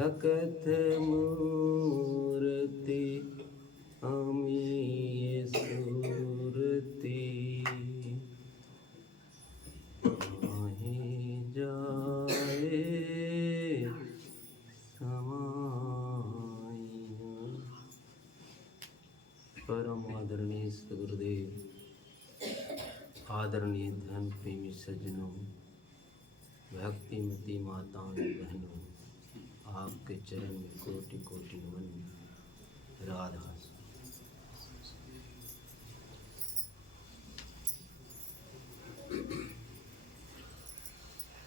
अकथ मूर्ति अमीय सुरति माही जाए समाइया। परम आदरणीय गुरुदेव, आदरणीय धन प्रेमी सज्जनों, भक्तिमती माताओं बहनों, आपके चरण में कोटि कोटि नमन। राधा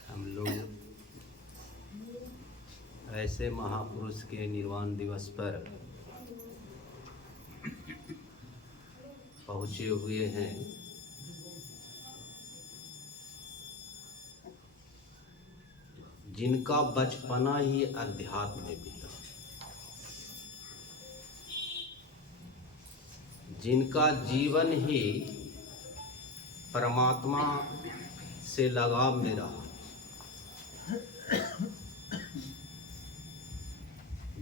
हम लोग ऐसे महापुरुष के निर्वाण दिवस पर पहुँचे हुए हैं जिनका बचपना ही अध्यात्म में बीता, जिनका जीवन ही परमात्मा से लगाव में रहा,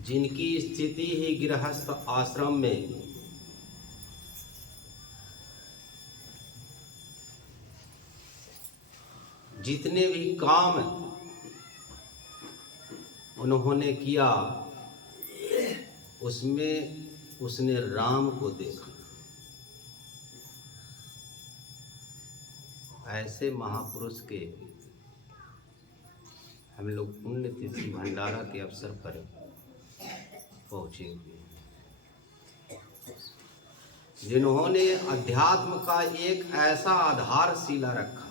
जिनकी स्थिति ही गृहस्थ आश्रम में जितने भी काम उन्होंने किया उसमें उसने राम को देखा। ऐसे महापुरुष के हम लोग पुण्यतिथि भंडारा के अवसर पर पहुँचे हुए, जिन्होंने अध्यात्म का एक ऐसा आधारशिला रखा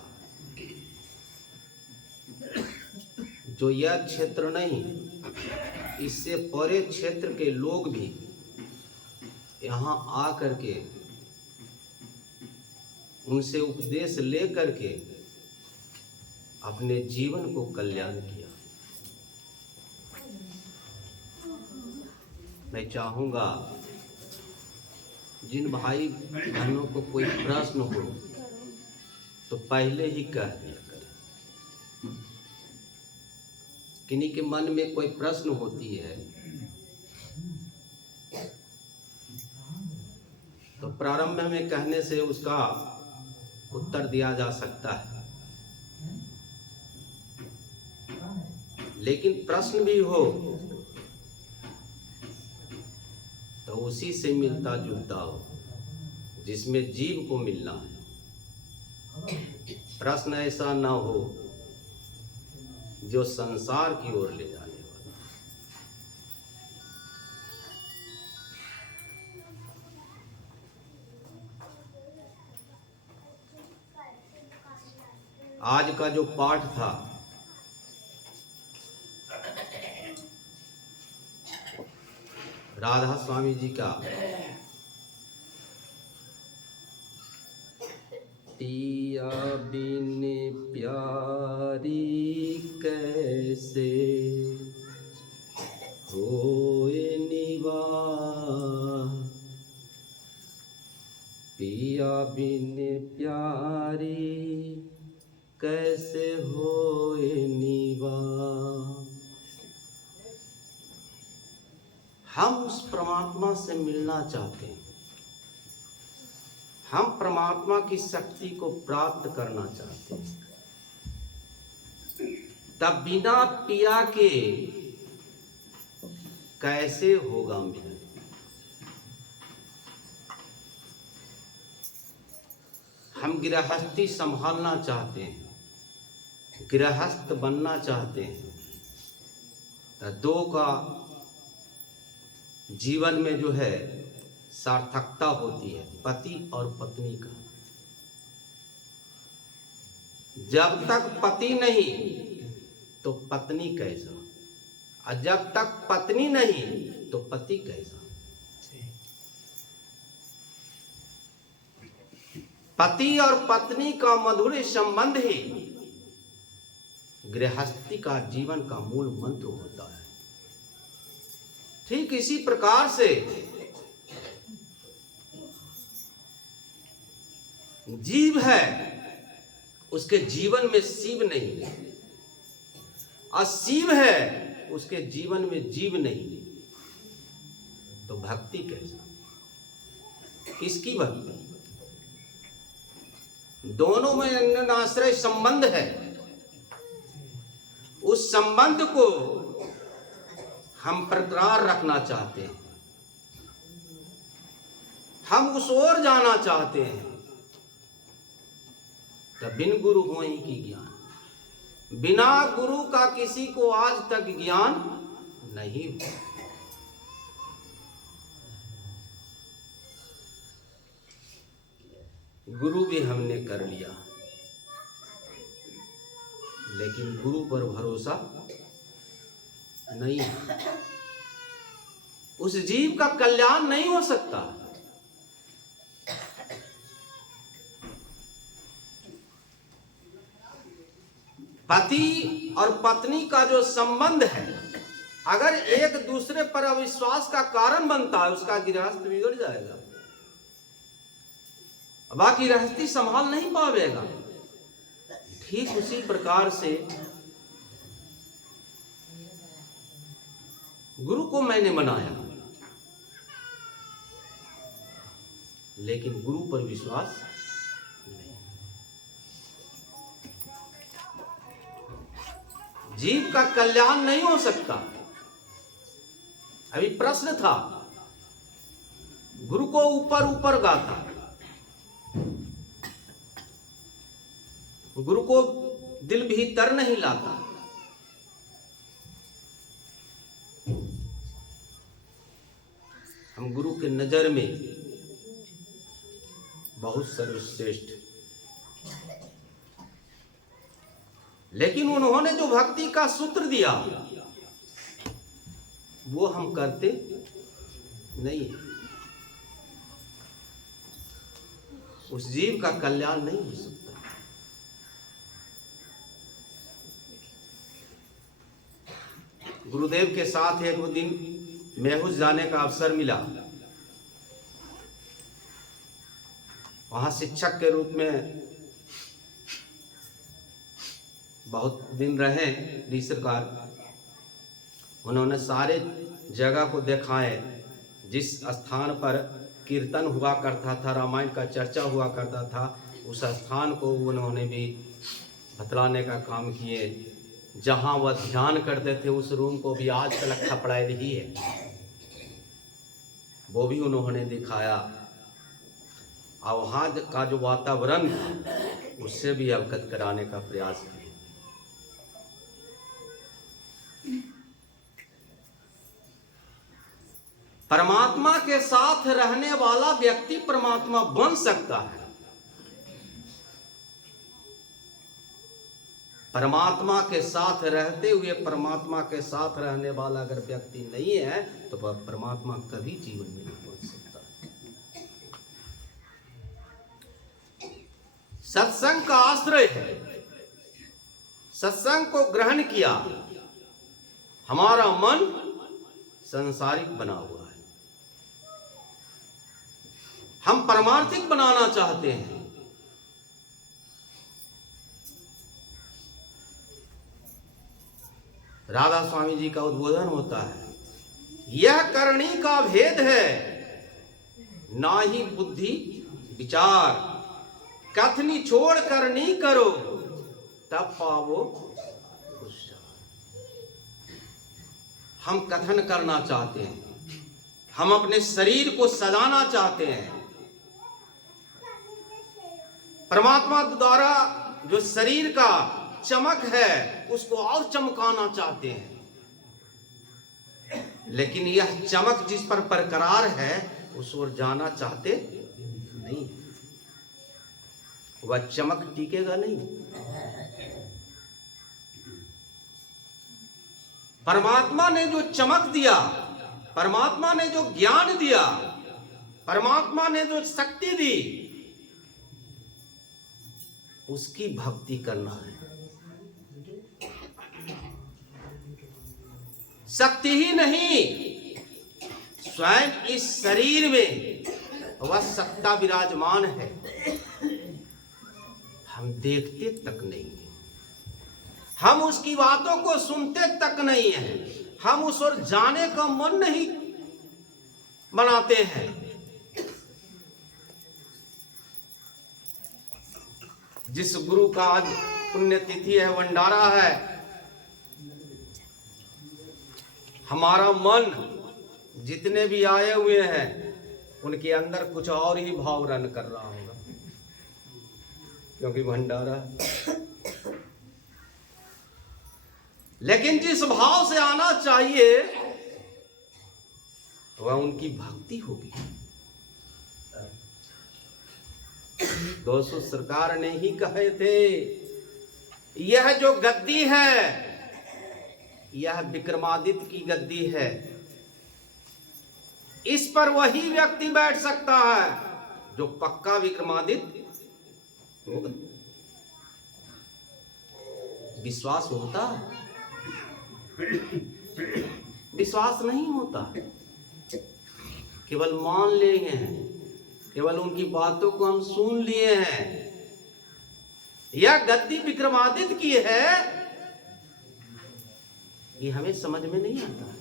जो यह क्षेत्र नहीं, इससे परे क्षेत्र के लोग भी यहाँ आकर के उनसे उपदेश ले करके अपने जीवन को कल्याण किया। मैं चाहूँगा जिन भाई बहनों को कोई प्रश्न हो तो पहले ही कह दिया करें। किन्हीं के मन में कोई प्रश्न होती है तो प्रारंभ में कहने से उसका उत्तर दिया जा सकता है, लेकिन प्रश्न भी हो तो उसी से मिलता जुलता हो जिसमें जीव को मिलना है। प्रश्न ऐसा ना हो जो संसार की ओर ले जाने वाला। आज का जो पाठ था राधा स्वामी जी का, पिया बिन प्यारी कैसे होए निवास, पिया बिन प्यारी कैसे होए निवास। हम उस परमात्मा से मिलना चाहते हैं, हम परमात्मा की शक्ति को प्राप्त करना चाहते हैं, तब बिना पिया के कैसे होगा मिलन। हम गृहस्थी संभालना चाहते हैं, गृहस्थ बनना चाहते हैं, तो दो का जीवन में जो है सार्थकता होती है, पति और पत्नी का। जब तक पति नहीं तो पत्नी कैसा, और जब तक पत्नी नहीं तो पति कैसा। पति और पत्नी का मधुर संबंध ही गृहस्थी का जीवन का मूल मंत्र होता है। ठीक इसी प्रकार से जीव है, उसके जीवन में शिव नहीं, और शिव है उसके जीवन में जीव नहीं, तो भक्ति कैसा, किसकी भक्ति? दोनों में अन्योन्याश्रय संबंध है। उस संबंध को हम बरकरार रखना चाहते हैं, हम उस ओर जाना चाहते हैं। तब बिन गुरु होई की ज्ञान, बिना गुरु का किसी को आज तक ज्ञान नहीं हुआ। गुरु भी हमने कर लिया, लेकिन गुरु पर भरोसा नहीं है। उस जीव का कल्याण नहीं हो सकता। पति और पत्नी का जो संबंध है, अगर एक दूसरे पर अविश्वास का कारण बनता है, उसका गृहस्थ बिगड़ जाएगा, बाकी गृहस्थी संभाल नहीं पावेगा। ठीक उसी प्रकार से गुरु को मैंने बनाया, लेकिन गुरु पर विश्वास नहीं। जीव का कल्याण नहीं हो सकता। अभी प्रश्न था, गुरु को ऊपर ऊपर गाता, गुरु को दिल भीतर नहीं लाता। हम गुरु के नजर में बहुत सर्वश्रेष्ठ, लेकिन उन्होंने जो भक्ति का सूत्र दिया वो हम करते नहीं। उस जीव का कल्याण नहीं हो सकता। गुरुदेव के साथ एक दिन मेहुज जाने का अवसर मिला। वहां शिक्षक के रूप में बहुत दिन रहे डी सरकार। उन्होंने सारे जगह को दिखाए, जिस स्थान पर कीर्तन हुआ करता था, रामायण का चर्चा हुआ करता था, उस स्थान को उन्होंने भी बतलाने का काम किए। जहाँ वह ध्यान करते थे उस रूम को भी आज तक खपड़ाई रही है, वो भी उन्होंने दिखाया। और वहाँ का जो वातावरण था उससे भी अवगत कराने का प्रयास किया। परमात्मा के साथ रहने वाला व्यक्ति परमात्मा बन सकता है। परमात्मा के साथ रहते हुए परमात्मा के साथ रहने वाला अगर व्यक्ति नहीं है तो वह परमात्मा कभी जीवन में नहीं बन सकता। सत्संग का आश्रय है, सत्संग को ग्रहण किया, हमारा मन सांसारिक बना हुआ है, हम परमार्थिक बनाना चाहते हैं। राधा स्वामी जी का उद्बोधन होता है, यह करणी का भेद है, ना ही बुद्धि विचार, कथनी छोड़ करनी करो, तब पावो पुरुषार्थ। हम कथन करना चाहते हैं, हम अपने शरीर को सजाना चाहते हैं। परमात्मा द्वारा जो शरीर का चमक है उसको और चमकाना चाहते हैं, लेकिन यह चमक जिस पर बरकरार है उस ओर जाना चाहते नहीं। वह चमक टिकेगा नहीं। परमात्मा ने जो चमक दिया, परमात्मा ने जो ज्ञान दिया, परमात्मा ने जो शक्ति दी, उसकी भक्ति करना है। शक्ति ही नहीं, स्वयं इस शरीर में वह सत्ता विराजमान है, हम देखते तक नहीं, हम उसकी बातों को सुनते तक नहीं है, हम उस ओर जाने का मन नहीं बनाते हैं। जिस गुरु का आज पुण्यतिथि है, भंडारा है, हमारा मन जितने भी आए हुए हैं उनके अंदर कुछ और ही भाव रन कर रहा होगा, क्योंकि भंडारा। लेकिन जिस भाव से आना चाहिए वह उनकी भक्ति होगी। दोस्तों, सरकार ने ही कहे थे, यह जो गद्दी है यह विक्रमादित्य की गद्दी है, इस पर वही व्यक्ति बैठ सकता है जो पक्का विक्रमादित्य होगा। विश्वास होता है? विश्वास नहीं होता, केवल मान लिए हैं, केवल उनकी बातों को हम सुन लिए हैं। यह गद्दी विक्रमादित्य की है, ये हमें समझ में नहीं आता है,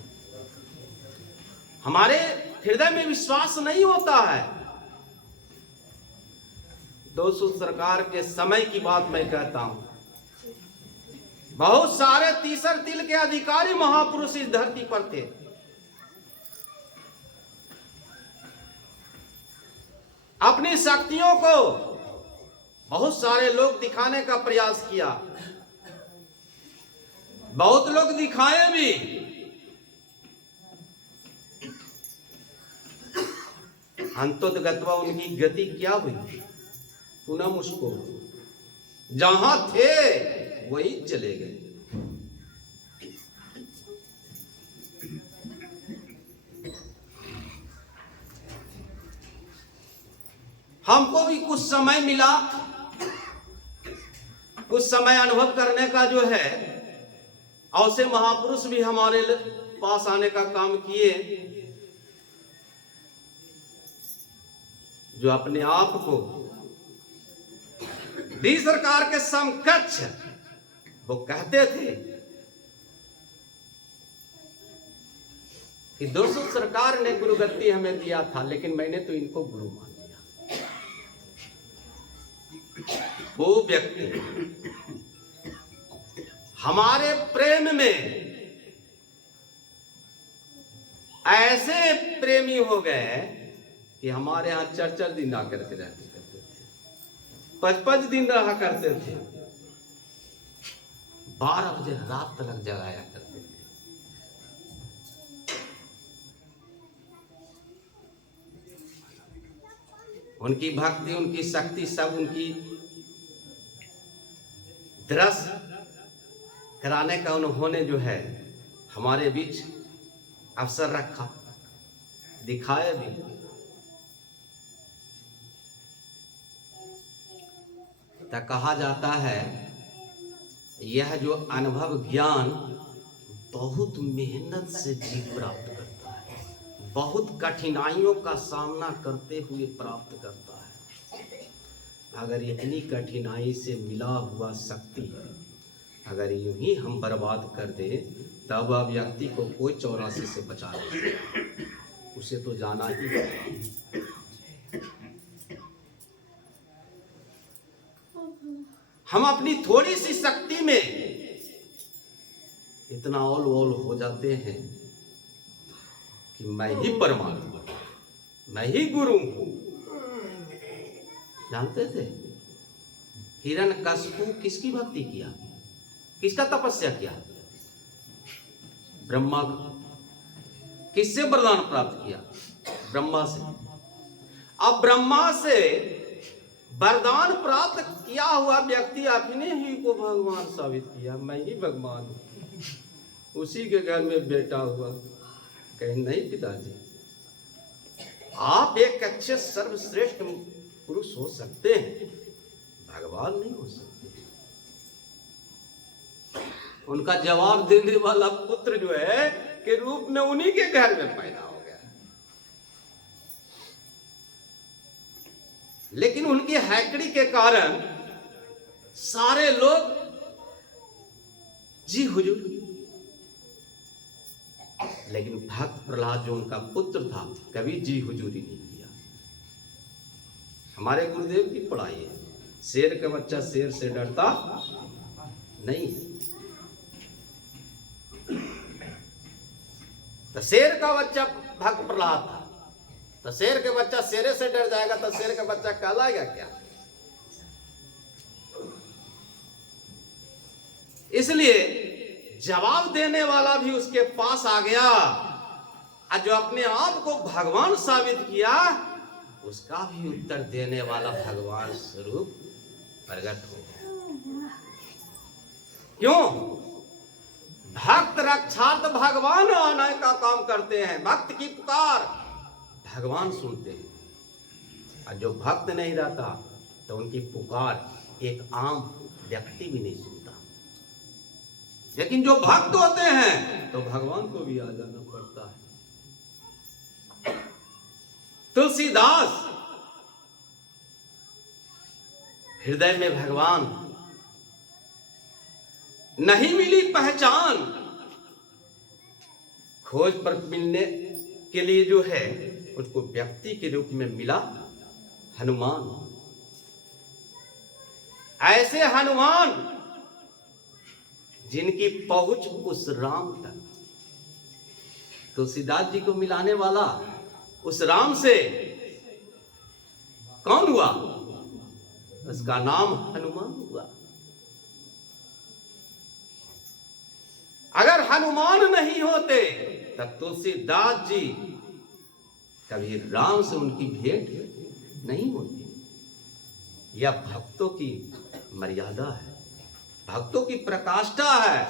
हमारे हृदय में विश्वास नहीं होता है। दोस्तों, सरकार के समय की बात मैं कहता हूं, बहुत सारे तीसर तिल के अधिकारी महापुरुष इस धरती पर थे। अपनी शक्तियों को बहुत सारे लोग दिखाने का प्रयास किया, बहुत लोग दिखाए भी, अंततः उनकी गति क्या हुई? पुनः मुझको जहां थे वही चले गए। हमको भी कुछ समय मिला, कुछ समय अनुभव करने का जो है, ऐसे महापुरुष भी हमारे पास आने का काम किए, जो अपने आप को डी सरकार के समकक्ष वो कहते थे कि दोस्तों, सरकार ने गुरुगद्दी हमें दिया था, लेकिन मैंने तो इनको गुरु मान लिया। वो व्यक्ति हमारे प्रेम में ऐसे प्रेमी हो गए कि हमारे यहां 4-4 दिन आकर के रहते थे, 5-5 दिन रहा करते थे, 12 बजे रात तक जगाया करते थे। उनकी भक्ति, उनकी शक्ति, सब उनकी दृश्य कराने का उन्होंने जो है हमारे बीच अवसर रखा, दिखाया भी। तो कहा जाता है यह जो अनुभव ज्ञान बहुत मेहनत से जीव प्राप्त करता है, बहुत कठिनाइयों का सामना करते हुए प्राप्त करता है। अगर इतनी कठिनाई से मिला हुआ शक्ति अगर यूं ही हम बर्बाद कर दे, तब वह व्यक्ति को कोई 84 से बचा ले, उसे तो जाना ही है। हम अपनी थोड़ी सी शक्ति में इतना औल औल हो जाते हैं कि मैं ही परमात्मा, मैं ही गुरु हूं। जानते थे हिरण्यकशिपु किसकी भक्ति किया, किसका तपस्या किया? ब्रह्मा का। किससे वरदान प्राप्त किया? ब्रह्मा से। अब ब्रह्मा से वरदान प्राप्त किया हुआ व्यक्ति अपने ही को भगवान साबित किया, मैं ही भगवान हूं। उसी के घर में बेटा हुआ। कहीं नहीं पिताजी, आप एक अच्छे सर्वश्रेष्ठ पुरुष हो सकते हैं, भगवान नहीं हो सकते। उनका जवाब देने वाला पुत्र जो है के रूप में उन्हीं के घर में पैदा हो गया। लेकिन उनकी हैकड़ी के कारण सारे लोग जी हुजूर, लेकिन भक्त प्रहलाद जो उनका पुत्र था कभी जी हुजूरी नहीं किया। हमारे गुरुदेव की पढ़ाई है, शेर का बच्चा शेर से डरता नहीं। तो शेर का बच्चा भक्त प्रहलाद था, तो शेर के बच्चा शेरे से डर जाएगा तो शेर का बच्चा कहलाएगा क्या? इसलिए जवाब देने वाला भी उसके पास आ गया, और जो अपने आप को भगवान साबित किया उसका भी उत्तर देने वाला भगवान स्वरूप प्रकट हो गया। क्यों? भक्त रक्षार्थ भगवान आने का काम करते हैं। भक्त की पुकार भगवान सुनते हैं, और जो भक्त नहीं रहता तो उनकी पुकार एक आम व्यक्ति भी नहीं सुनता। लेकिन जो भक्त होते हैं तो भगवान को भी आ जाना पड़ता है। तुलसीदास हृदय में भगवान नहीं मिली पहचान, खोज पर मिलने के लिए जो है उसको व्यक्ति के रूप में मिला हनुमान। ऐसे हनुमान जिनकी पहुंच उस राम तक, तुलसीदास जी को मिलाने वाला उस राम से कौन हुआ? उसका नाम हनुमान हुआ। अगर हनुमान नहीं होते तब तुलसीदास जी कभी राम से उनकी भेंट नहीं होती। यह भक्तों की मर्यादा है, भक्तों की प्रकाष्ठा है।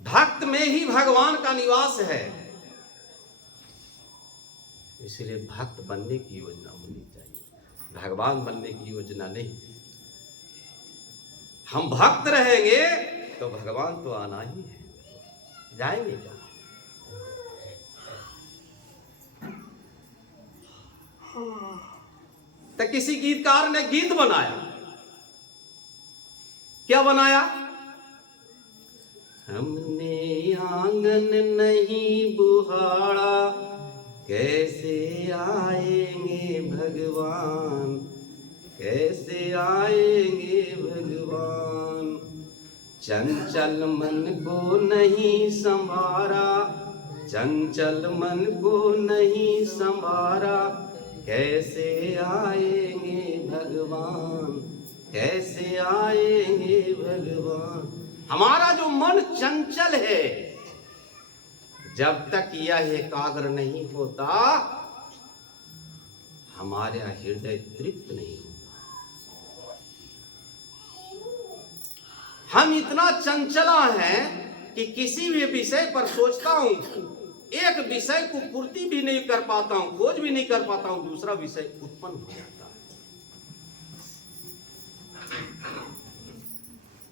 भक्त में ही भगवान का निवास है। इसलिए भक्त बनने की योजना होनी चाहिए, भगवान बनने की योजना नहीं। हम भक्त रहेंगे तो भगवान तो आना ही है, जाएंगे क्या? तो किसी गीतकार ने गीत बनाया, क्या बनाया? हमने आंगन नहीं बुहाड़ा, कैसे आएंगे भगवान, कैसे आएंगे भगवान। चंचल मन को नहीं संभारा, चंचल मन को नहीं संभारा, कैसे आएंगे भगवान, कैसे आएंगे भगवान। हमारा जो मन चंचल है, जब तक यह एकाग्र नहीं होता हमारे हृदय तृप्त नहीं होता। हम इतना चंचला हैं कि किसी भी विषय पर सोचता हूं, एक विषय को पूर्ति भी नहीं कर पाता हूं, खोज भी नहीं कर पाता हूं, दूसरा विषय उत्पन्न हो जाता है।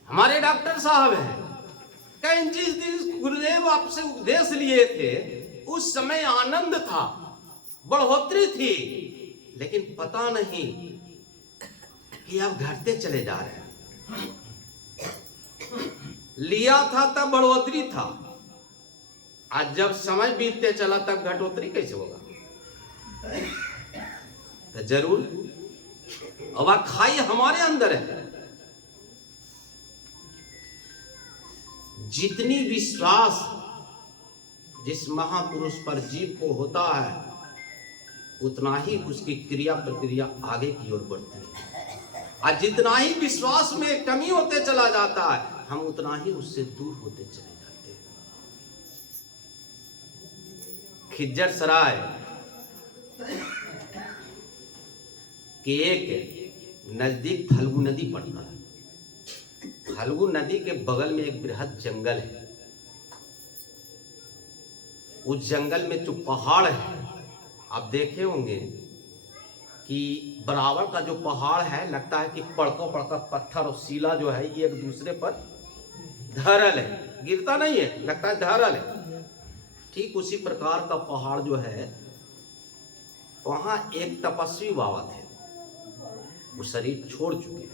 हमारे डॉक्टर साहब हैं, कहीं जिस दिन गुरुदेव आपसे उपदेश लिए थे उस समय आनंद था, बढ़ोतरी थी, लेकिन पता नहीं कि अब घटते चले जा रहे हैं। लिया था तब बढ़ोतरी था, आज जब समय बीतते चला तब घटोतरी कैसे होगा? तो जरूर अब खाई हमारे अंदर है। जितनी विश्वास जिस महापुरुष पर जीव को होता है, उतना ही उसकी क्रिया प्रक्रिया आगे की ओर बढ़ती है। और जितना ही विश्वास में कमी होते चला जाता है, हम उतना ही उससे दूर होते चले जाते हैं। खिज्जर सराय के एक नजदीक फल्गु नदी पड़ता है। फल्गु नदी के बगल में एक बृहद जंगल है। उस जंगल में जो पहाड़ है, आप देखे होंगे कि बराबर का जो पहाड़ है, लगता है कि पड़का पड़का पत्थर और शिला जो है ये एक दूसरे पर धरल है, गिरता नहीं है, लगता है धरल है। ठीक उसी प्रकार का पहाड़ जो है, वहां एक तपस्वी बाबा थे। वो शरीर छोड़ चुके,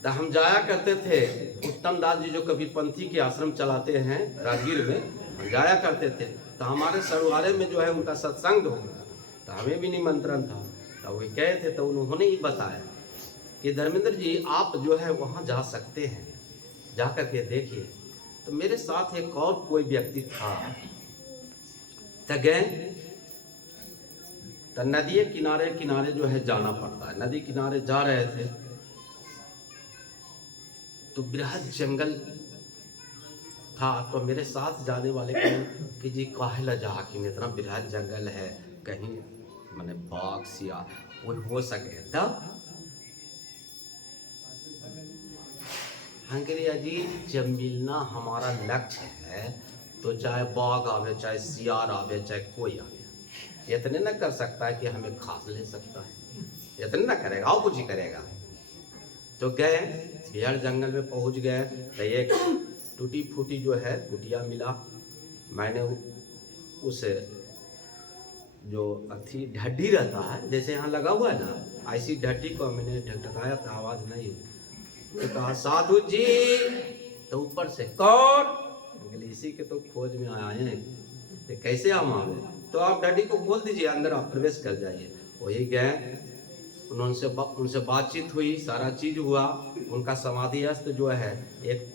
तो हम जाया करते थे। उत्तम दास जी जो कबीरपंथी के आश्रम चलाते हैं राजगीर में, हम जाया करते थे। तो हमारे सरवारे में जो है उनका सत्संग हो गया, तो हमें भी निमंत्रण था। तो वही कहे थे, तो उन्होंने ही बताया कि धर्मेंद्र जी आप जो है वहाँ जा सकते हैं, जा कर के देखिए। तो मेरे साथ एक और कोई व्यक्ति था, तो गए। तो नदी किनारे किनारे जो है जाना पड़ता है। नदी किनारे जा रहे थे तो बृहद जंगल था। तो मेरे साथ जाने वाले कहे कि जी काहे जा कि इतना बृहद जंगल है, कहीं मैंने बाघ सिया वो हो सके। तब हंगरिया जी जब मिलना हमारा लक्ष्य है, तो चाहे बाघ आवे, चाहे सियार आवे, चाहे कोई आवे, इतने न कर सकता है कि हमें खास ले सकता है, इतने न करेगा, और कुछ ही करेगा। तो गए, बिहार जंगल में पहुंच गए। तो एक टूटी फूटी जो है कुटिया मिला। मैंने उस जो अथी ढड्डी रहता है, जैसे यहाँ लगा हुआ है ना, ऐसी ढड्डी को मैंने ढकढकाया तो आवाज नहीं हुई। तो कहा साधु जी, तो ऊपर से कौन? इसी के तो खोज में आए हैं, तो कैसे हम आवे? तो आप ढड्डी को खोल दीजिए, अंदर आप प्रवेश कर जाइए। वही गए, उनसे बातचीत हुई, सारा चीज हुआ। उनका समाधि अस्त जो है एक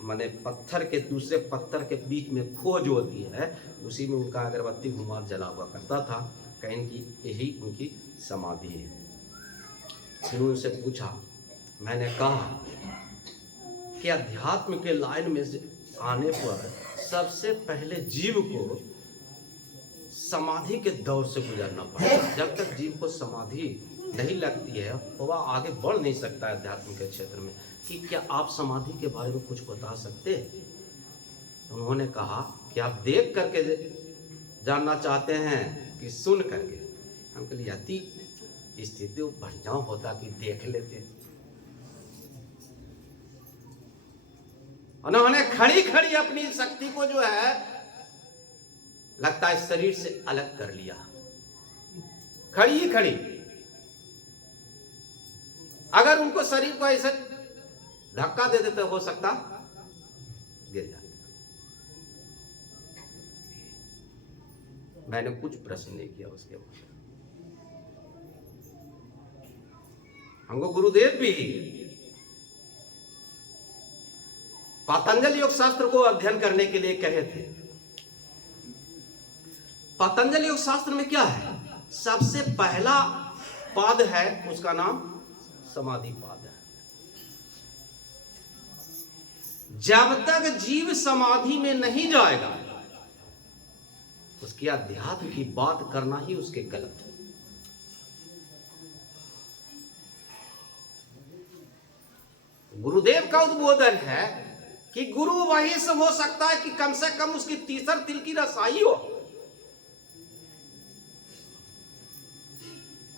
माने पत्थर के दूसरे पत्थर के बीच में खोज होती है, उसी में उनका अगरबत्ती घुमार जला हुआ करता था। कहीं की यही उनकी समाधि है। फिर उनसे पूछा, मैंने कहा कि अध्यात्म के लाइन में से आने पर सबसे पहले जीव को समाधि के दौर से गुजरना पड़ता। जब तक जीव को समाधि नहीं लगती है, वह आगे बढ़ नहीं सकता है अध्यात्म के क्षेत्र में। कि क्या आप समाधि के बारे में कुछ बता सकते? उन्होंने कहा कि आप देख करके जानना चाहते हैं कि सुन करके? हम कह लिया अति स्थिति बढ़िया होता कि देख लेते। उन्होंने खड़ी खड़ी अपनी शक्ति को जो है लगता है शरीर से अलग कर लिया, खड़ी ही खड़ी। अगर उनको शरीर को ऐसे धक्का दे देते हो सकता गिर जाते। मैंने कुछ प्रश्न नहीं किया उसके बाद। हमको गुरुदेव भी पतंजलि योग शास्त्र को अध्ययन करने के लिए कहे थे। पतंजलि योग शास्त्र में क्या है? सबसे पहला पाद है, उसका नाम समाधि पाद है। जब तक जीव समाधि में नहीं जाएगा, उसकी अध्यात्म की बात करना ही उसके गलत है। गुरुदेव का उद्बोधन है कि गुरु वही से हो सकता है कि कम से कम उसकी तीसर तिल की रसाई हो।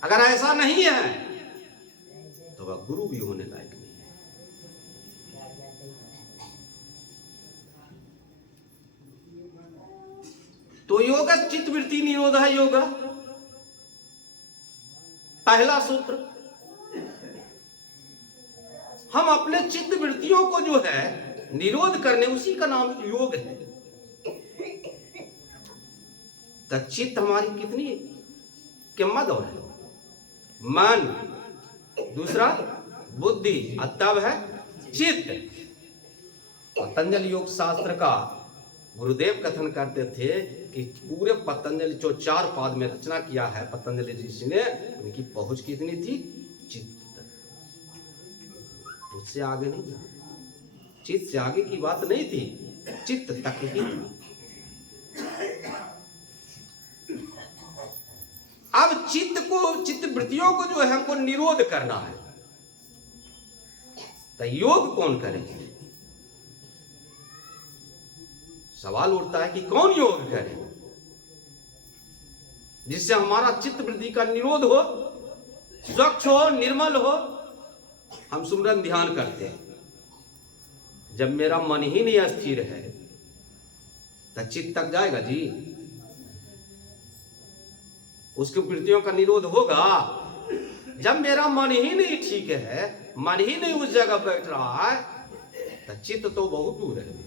अगर ऐसा नहीं है तो वह गुरु भी होने लायक नहीं है। तो योग चित्तवृत्ति निरोध है। योग पहला सूत्र, हम अपने चित्त वृत्तियों को जो है निरोध करने, उसी का नाम योग है। तो चित्त हमारी कितनी किम्मत और है? मन, दूसरा बुद्धि, और तब है चित्त। पतंजल योग शास्त्र का गुरुदेव कथन करते थे कि पूरे पतंजलि जो 4 पाद में रचना किया है पतंजलि ऋषि ने, उनकी पहुंच कितनी थी? चित्त तक, उससे आगे नहीं था। चित्त से आगे की बात नहीं थी, चित्त तक ही थी। अब चित्त वृत्तियों को जो है हमको निरोध करना है, तो योग कौन करेगा? सवाल उठता है कि कौन योग करे जिससे हमारा चित्त वृत्ति का निरोध हो, स्वच्छ हो, निर्मल हो। हम सुमरन ध्यान करते हैं, जब मेरा मन ही नहीं स्थिर है तो चित्त तक जाएगा जी? उसकी वृत्तियों का निरोध होगा? जब मेरा मन ही नहीं ठीक है, मन ही नहीं उस जगह बैठ रहा है, तो चित्त तो बहुत दूर है।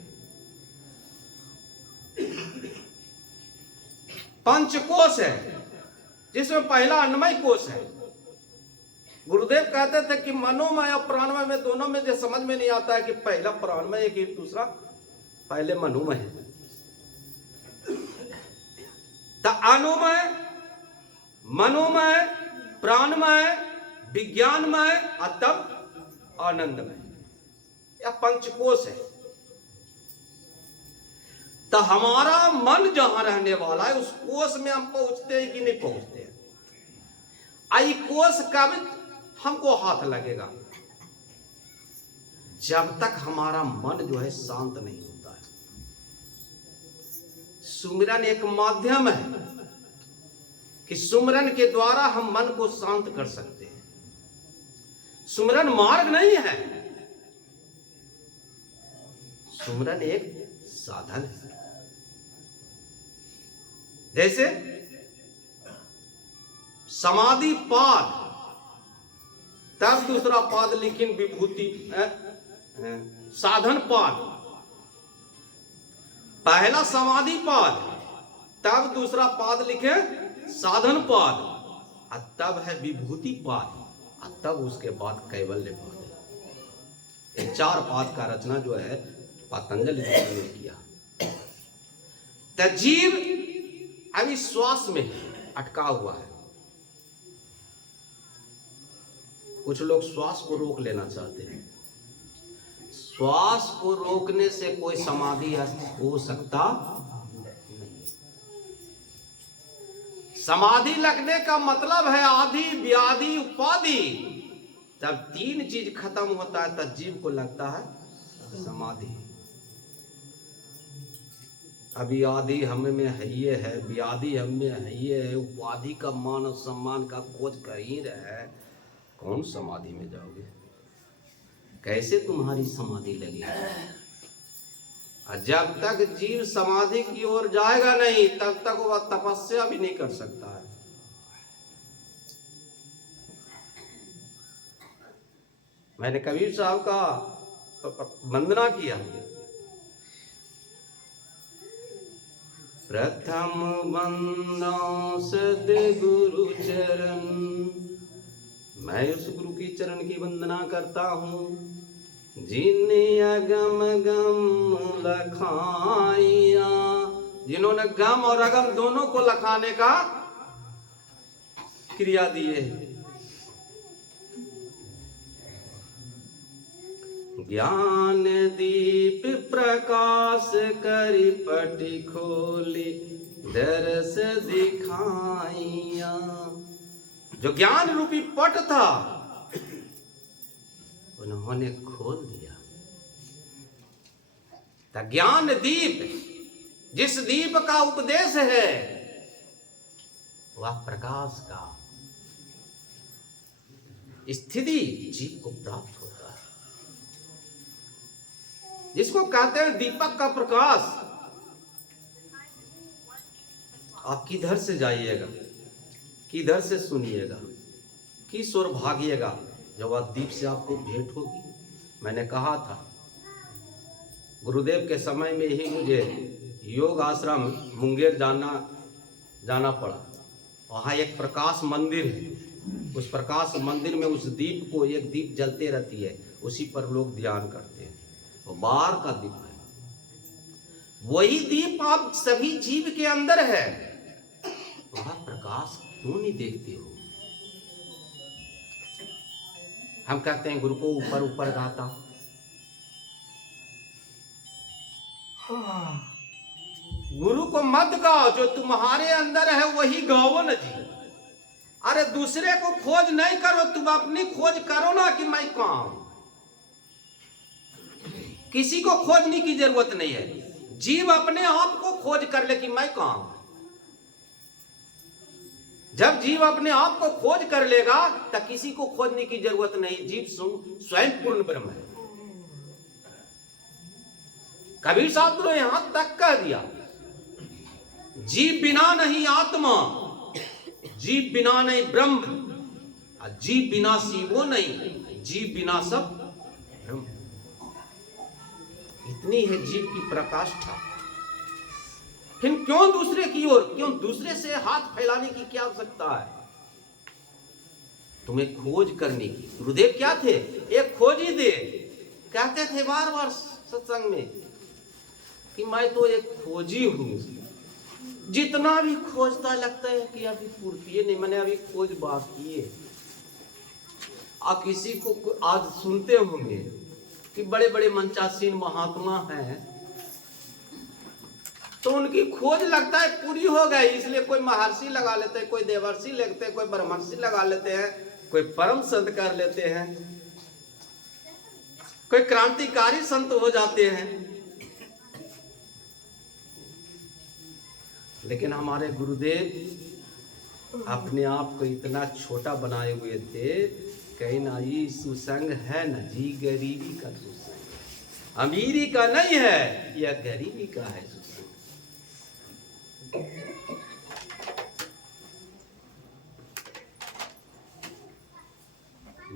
पंचकोश है, जिसमें पहला अन्नमय कोश है। गुरुदेव कहते थे कि मनोमय और प्राणमय में दोनों में जो समझ में नहीं आता है कि पहला प्राणमय है कि दूसरा पहले मनोमय है। तो अनुमय, मनोमय, प्राणमय, विज्ञानमय और तब आनंदमय, यह पंचकोश है। तो हमारा मन जहां रहने वाला है उस कोष में हम पहुंचते हैं कि नहीं पहुंचते हैं? आई कोष कब हमको हाथ लगेगा? जब तक हमारा मन जो है शांत नहीं होता है। सुमिरन एक माध्यम है कि सुमिरन के द्वारा हम मन को शांत कर सकते हैं। सुमिरन मार्ग नहीं है, सुमिरन एक साधन है। जैसे समाधि पाद, तब दूसरा पाद लेकिन विभूति साधन पाद, पहला समाधि पाद, तब दूसरा पाद लिखे साधन पाद, और तब है विभूति पाद, और तब उसके बाद कैवल्य पाद। ये 4 पाद का रचना जो है पतंजलि ने किया। तो जीव अभी श्वास में अटका हुआ है। कुछ लोग श्वास को रोक लेना चाहते हैं। श्वास को रोकने से कोई समाधि हो सकता नहीं। समाधि लगने का मतलब है आदि व्याधि उपाधि। जब 3 चीज खत्म होता है तब जीव को लगता है समाधि। अभी आदि हम में है, ये है, व्याधि हम में है, ये है, उपाधि का मान और सम्मान का खोज कर ही रहे। कौन समाधि में जाओगे? कैसे तुम्हारी समाधि लगेगी? जब तक जीव समाधि की ओर जाएगा नहीं, तब तक वह तपस्या भी नहीं कर सकता है। मैंने कबीर साहब का वंदना किया। प्रथम वंदना सद्गुरु चरण, मैं उस गुरु की चरण की वंदना करता हूँ जिन्हें अगम गम लखाइया, जिन्होंने गम और अगम दोनों को लखाने का क्रिया दिए। ज्ञान दीप प्रकाश करी पटी खोली दरस दिखाइया। जो ज्ञान रूपी पट था उन्होंने खोल दिया। तो ज्ञान दीप, जिस दीप का उपदेश है वह प्रकाश का स्थिति जीव को प्राप्त होता है, जिसको कहते हैं दीपक का प्रकाश। आप किधर से जाइएगा, किधर से सुनिएगा, किस ओर भागिएगा जब वह दीप से आपको भेंट होगी। मैंने कहा था गुरुदेव के समय में ही मुझे योग आश्रम मुंगेर जाना पड़ा। वहाँ एक प्रकाश मंदिर है। उस प्रकाश मंदिर में उस दीप को, एक दीप जलते रहती है, उसी पर लोग ध्यान करते हैं। वो बाहर का दीप है। वही दीप आप सभी जीव के अंदर है, वह प्रकाश क्यों नहीं देखते हो? हम कहते हैं गुरु को ऊपर ऊपर गाता, गुरु को मत गाओ, जो तुम्हारे अंदर है वही गाओ न जी। अरे दूसरे को खोज नहीं करो, तुम अपनी खोज करो ना कि मैं कहाँ हूं। किसी को खोजने की जरूरत नहीं है, जीव अपने आप को खोज कर ले कि मैं कहाँ हूं। जब जीव अपने आप को खोज कर लेगा तब किसी को खोजने की जरूरत नहीं, जीव स्वयं पूर्ण ब्रह्म है। कबीर साहब ने यहां तक कह दिया, जीव बिना नहीं आत्मा, जीव बिना नहीं ब्रह्म, जीव बिना शिवो नहीं, जीव बिना सब ब्रह्म। इतनी है जीव की प्रकाष्ठा। फिर क्यों दूसरे की ओर, क्यों दूसरे से हाथ फैलाने की क्या आवश्यकता है? तुम्हें खोज करने की। गुरुदेव क्या थे? एक खोज ही दे, कहते थे बार बार सत्संग में कि मैं तो एक खोजी हूं। जितना भी खोजता लगता है कि अभी पूर्ति नहीं, मैंने अभी खोज बाकी है। आप किसी को आज सुनते होंगे कि बड़े बड़े मंचासीन महात्मा हैं, तो उनकी खोज लगता है पूरी हो गई, इसलिए कोई महर्षि लगा लेते हैं, कोई देवर्षि लगते हैं, कोई ब्रह्मर्षि लगा लेते हैं, कोई परम संत कर लेते हैं, कोई क्रांतिकारी संत हो जाते हैं। लेकिन हमारे गुरुदेव अपने आप को इतना छोटा बनाए हुए थे, कहीं ना ये सुसंग है न जी, गरीबी का सुसंग है, अमीरी का नहीं है, यह गरीबी का है सुसंग।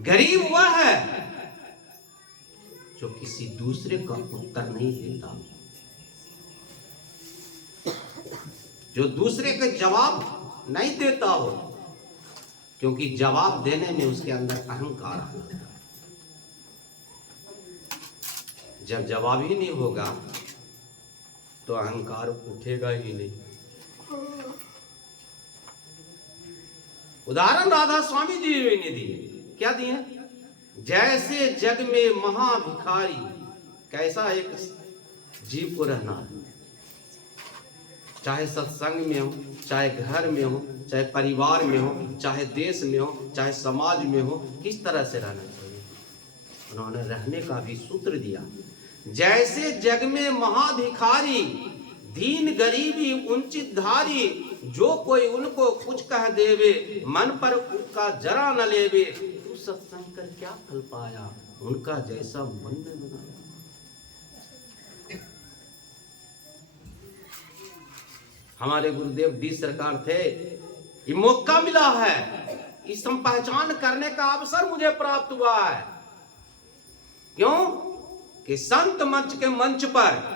गरीब वह है जो किसी दूसरे का उत्तर नहीं देता, जो दूसरे का जवाब नहीं देता हो, क्योंकि जवाब देने में उसके अंदर अहंकार आता है। जब जवाब ही नहीं होगा तो अहंकार उठेगा ही नहीं। उदाहरण राधा स्वामी जी ने दिए, क्या दिए? जैसे जग में महाभिखारी, कैसा एक जीव को रहना है, चाहे सत्संग में हो, चाहे घर में हो, चाहे परिवार में हो, चाहे देश में हो, चाहे समाज में हो, किस तरह से रहना चाहिए। उन्होंने रहने का भी सूत्र दिया। जैसे जग में महाभिखारी, दीन गरीबी उंचित धारी, जो कोई उनको कुछ कह देवे, मन पर उनका जरा न लेवे, तू सत्संग कर क्या फल पाया, उनका जैसा मन में बनाया। हमारे गुरुदेव डी सरकार थे, ये मौका मिला है, इस पहचान करने का अवसर मुझे प्राप्त हुआ है। क्यों कि संत मंच के मंच पर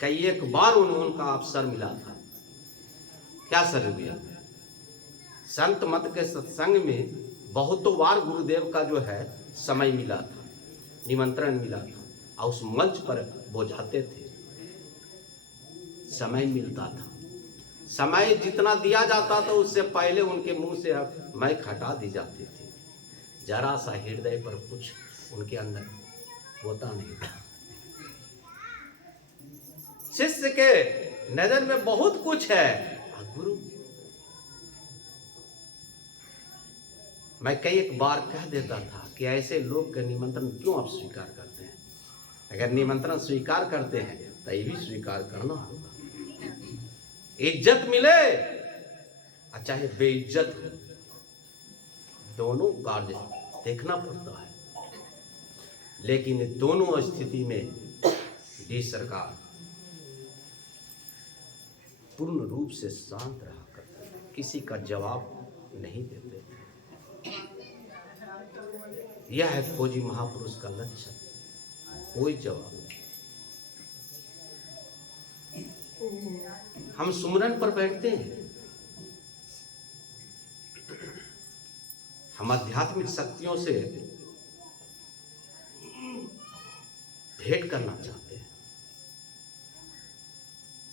कई एक बार उनका अवसर मिला था। क्या सर भैया, संत मत के सत्संग में बहुतों बार गुरुदेव का जो है समय मिला था, निमंत्रण मिला था, और उस मंच पर वो जाते थे, समय मिलता था। समय जितना दिया जाता था उससे पहले उनके मुंह से मैक हटा दी जाती थी। जरा सा हृदय पर कुछ उनके अंदर होता नहीं था। शिष्य के नजर में बहुत कुछ है, गुरु मैं कई एक बार कह देता था कि ऐसे लोग का निमंत्रण क्यों आप स्वीकार करते हैं? अगर निमंत्रण स्वीकार करते हैं तो ये भी स्वीकार करना होगा। इज्जत मिले चाहे बेइज्जत हो, दोनों कार्य देखना पड़ता है। लेकिन दोनों स्थिति में डी सरकार पूर्ण रूप से शांत रहा करते थे, किसी का जवाब नहीं देते थे। यह है खोजी महापुरुष का लक्षण, कोई जवाब नहीं। हम सुमरन पर बैठते हैं, हम आध्यात्मिक शक्तियों से भेंट करना चाहते हैं।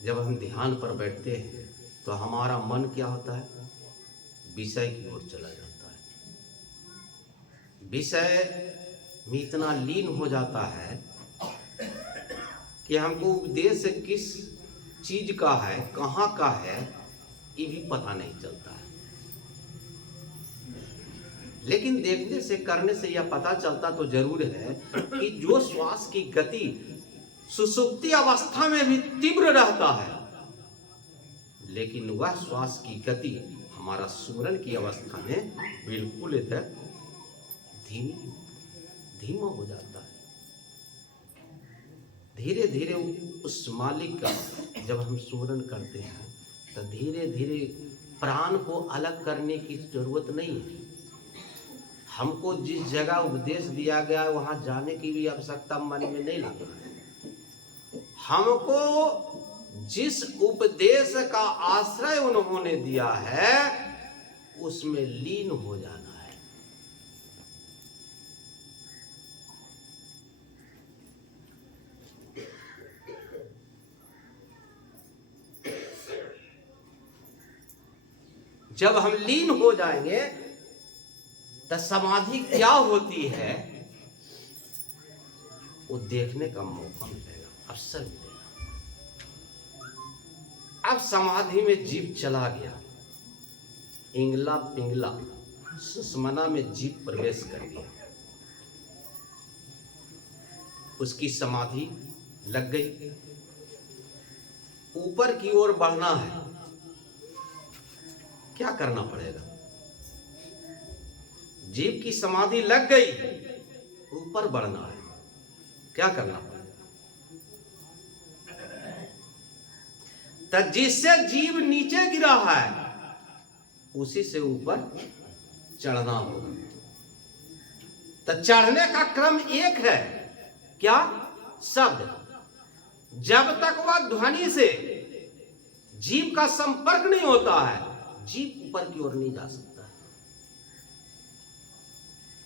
जब हम ध्यान पर बैठते हैं तो हमारा मन क्या होता है, विषय की ओर चला जाता है। विषय में इतना लीन हो जाता है कि हमको उपदेश किस चीज का है, कहाँ का है, ये भी पता नहीं चलता है। लेकिन देखने से, करने से यह पता चलता तो जरूर है कि जो श्वास की गति सुषुप्ति अवस्था में भी तीव्र रहता है, लेकिन वह श्वास की गति हमारा सुमरन की अवस्था में बिल्कुल धीमा हो जाता है। धीरे धीरे उस मालिक का जब हम सुमरन करते हैं तो धीरे धीरे प्राण को अलग करने की जरूरत नहीं है। हमको जिस जगह उपदेश दिया गया वहां जाने की भी आवश्यकता मन में नहीं लगना है। हमको जिस उपदेश का आश्रय उन्होंने दिया है उसमें लीन हो जाना है। जब हम लीन हो जाएंगे तो समाधि क्या होती है वो देखने का मौका मिलेगा, अवसर मिलेगा। अब समाधि में जीव चला गया, इंगला पिंगला सुषुम्ना में जीव प्रवेश कर गया, उसकी समाधि लग गई। ऊपर की ओर बढ़ना है, क्या करना पड़ेगा? जीव की समाधि लग गई, ऊपर बढ़ना है, क्या करना पड़ेगा? तो जिससे जीव नीचे गिरा है उसी से ऊपर चढ़ना होगा। तो चढ़ने का क्रम एक है, क्या? शब्द। जब तक वह ध्वनि से जीव का संपर्क नहीं होता है जीव ऊपर की ओर नहीं जा सकता है।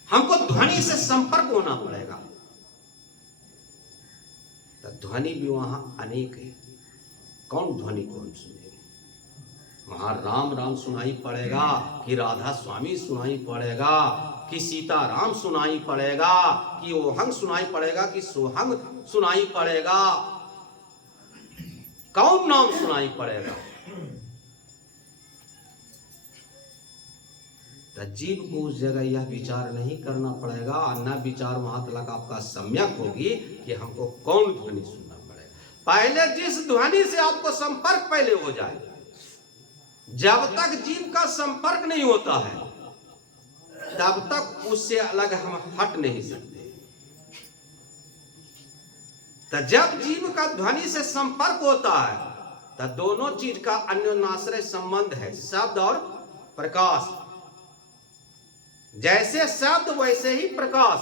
हमको ध्वनि से संपर्क होना पड़ेगा। तो ध्वनि भी वहां अनेक है, कौन ध्वनि कौन सुनेगा? वहां राम राम सुनाई पड़ेगा कि राधा स्वामी सुनाई पड़ेगा कि सीता राम सुनाई पड़ेगा कि ओहंग सुनाई पड़ेगा कि सोहंग सुनाई पड़ेगा, कौन नाम सुनाई पड़ेगा? तो जीव को उस जगह यह विचार नहीं करना पड़ेगा, और न विचार वहां तक आपका सम्यक होगी कि हमको कौन ध्वनि सुनना पड़ेगा। पहले जिस ध्वनि से आपको संपर्क पहले हो जाए, जब तक जीव का संपर्क नहीं होता है तब तक उससे अलग हम हट नहीं सकते। तो जब जीव का ध्वनि से संपर्क होता है तो दोनों चीज का अन्योन्याश्रय संबंध है, शब्द और प्रकाश। जैसे शब्द वैसे ही प्रकाश,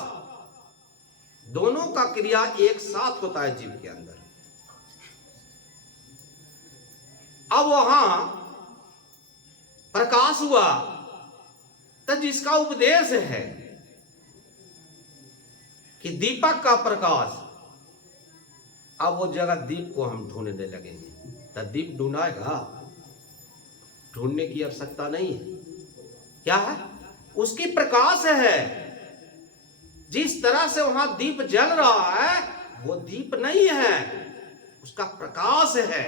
दोनों का क्रिया एक साथ होता है जीव के अंदर। अब वहां प्रकाश हुआ तो जिसका उपदेश है कि दीपक का प्रकाश, अब वो जगह दीप को हम ढूंढने लगेंगे। तो दीप ढूंढाएगा, ढूंढने की आवश्यकता नहीं है। क्या है? उसकी प्रकाश है। जिस तरह से वहां दीप जल रहा है वो दीप नहीं है, उसका प्रकाश है,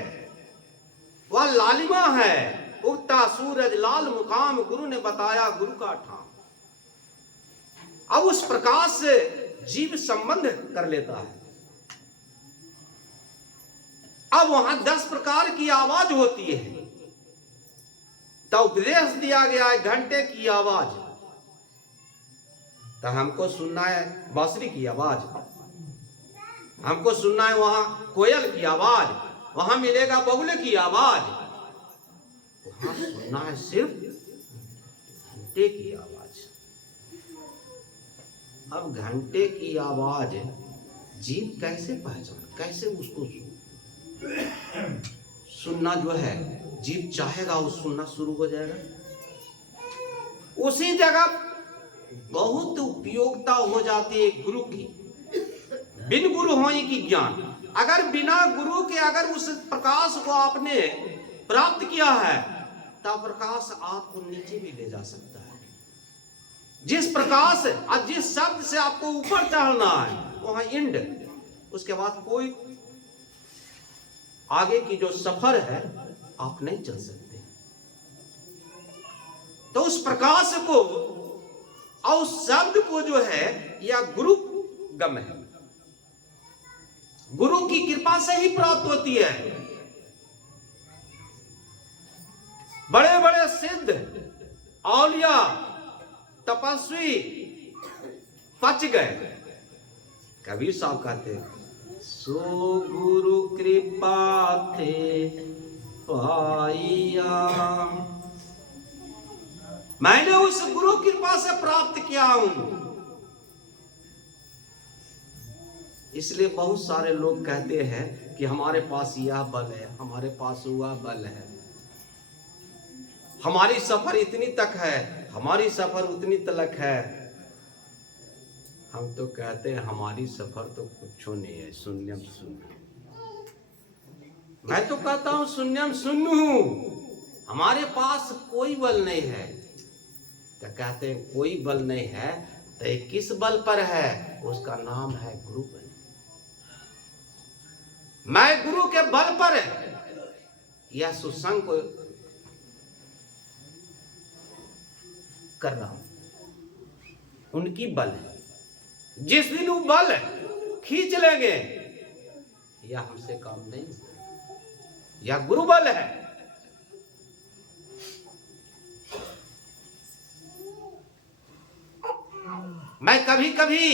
वह लालिमा है। उगता सूरज लाल मुकाम, गुरु ने बताया गुरु का ठाम। अब उस प्रकाश से जीव संबंध कर लेता है। अब वहां 10 प्रकार की आवाज होती है। तो उपदेश दिया गया है घंटे की आवाज, तो हमको सुनना है बांसुरी की आवाज, हमको सुनना है वहां कोयल की आवाज, वहां मिलेगा बगुले की आवाज, वहां सुनना है सिर्फ घंटे की आवाज। अब घंटे की आवाज जीव कैसे पहचान, कैसे उसको सुनना जो है जीव चाहेगा वो सुनना शुरू हो जाएगा। उसी जगह बहुत उपयोगिता हो जाती है गुरु की। बिन गुरु होई की ज्ञान। अगर बिना गुरु के अगर उस प्रकाश को आपने प्राप्त किया है तब प्रकाश आपको नीचे भी ले जा सकता है। जिस प्रकाश और जिस शब्द से आपको ऊपर चढ़ना है वहां इंड, उसके बाद कोई आगे की जो सफर है आप नहीं चल सकते। तो उस प्रकाश को और उस शब्द को जो है यह गुरु गम है, गुरु की कृपा से ही प्राप्त होती है। बड़े बड़े सिद्ध औलिया तपस्वी पच गए। कबीर साहब कहते हैं सो गुरु कृपा थे पाइया, मैंने उस गुरु कृपा से प्राप्त किया हूं। इसलिए बहुत सारे लोग कहते हैं कि हमारे पास यह बल है, हमारे पास वह बल है, हमारी सफर इतनी तक है, हमारी सफर उतनी तलक है। हम तो कहते हैं हमारी सफर तो कुछ नहीं है, शून्यम शून्य। मैं तो कहता हूं शून्यम शून्य हूं, हमारे पास कोई बल नहीं है। तो कहते हैं कोई बल नहीं है तो किस बल पर है? उसका नाम है गुरु बल। मैं गुरु के बल पर यह सुसंग को कर रहा हूं, उनकी बल है। जिस दिन वो बल खींच लेंगे यह हमसे काम नहीं, यह गुरु बल है। मैं कभी कभी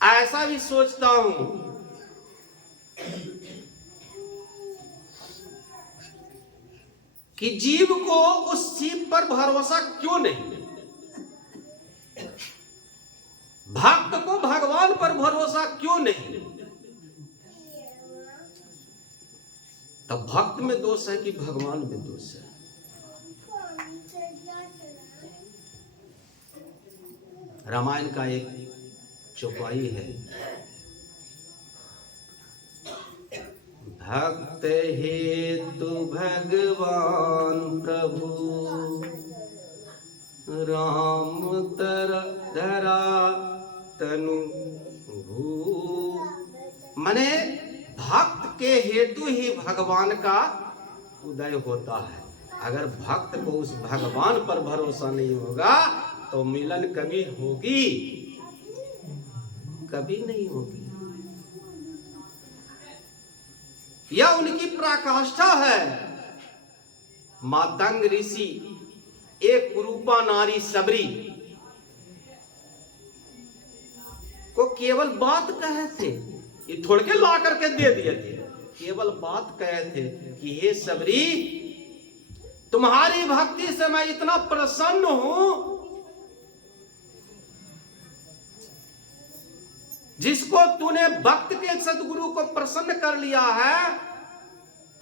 ऐसा भी सोचता हूं कि जीव को उस शिव पर भरोसा क्यों नहीं, भक्त को भगवान पर भरोसा क्यों नहीं? तब भक्त में दोष है कि भगवान में दोष है? रामायण का एक चौपाई है, भक्त हेतु भगवान प्रभु राम तर धरा तनु भू। मने भक्त के हेतु ही भगवान का उदय होता है। अगर भक्त को उस भगवान पर भरोसा नहीं होगा तो मिलन कभी होगी? कभी नहीं होगी। यह उनकी पराकाष्ठा है। मातंग ऋषि एक कुरूपा नारी सबरी को केवल बात कहे थे, ये थोड़ के ला करके दे दिए थे, केवल बात कहे थे कि हे सबरी तुम्हारी भक्ति से मैं इतना प्रसन्न हूं, जिसको तूने भक्त के सदगुरु को प्रसन्न कर लिया है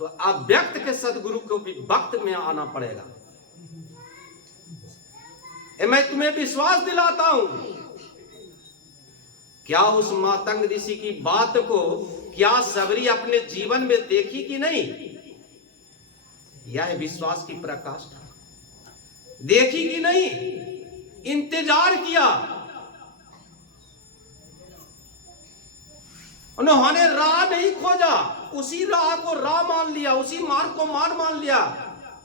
तो अव्यक्त के सदगुरु को भी भक्त में आना पड़ेगा। मैं तुम्हें विश्वास दिलाता हूं। क्या उस मातंग ऋषि की बात को क्या सबरी अपने जीवन में देखी कि नहीं? यह विश्वास की पराकाष्ठा देखी कि नहीं? इंतजार किया, उन्होंने राह नहीं खोजा, उसी राह को राह मान लिया, उसी मार्ग को मान लिया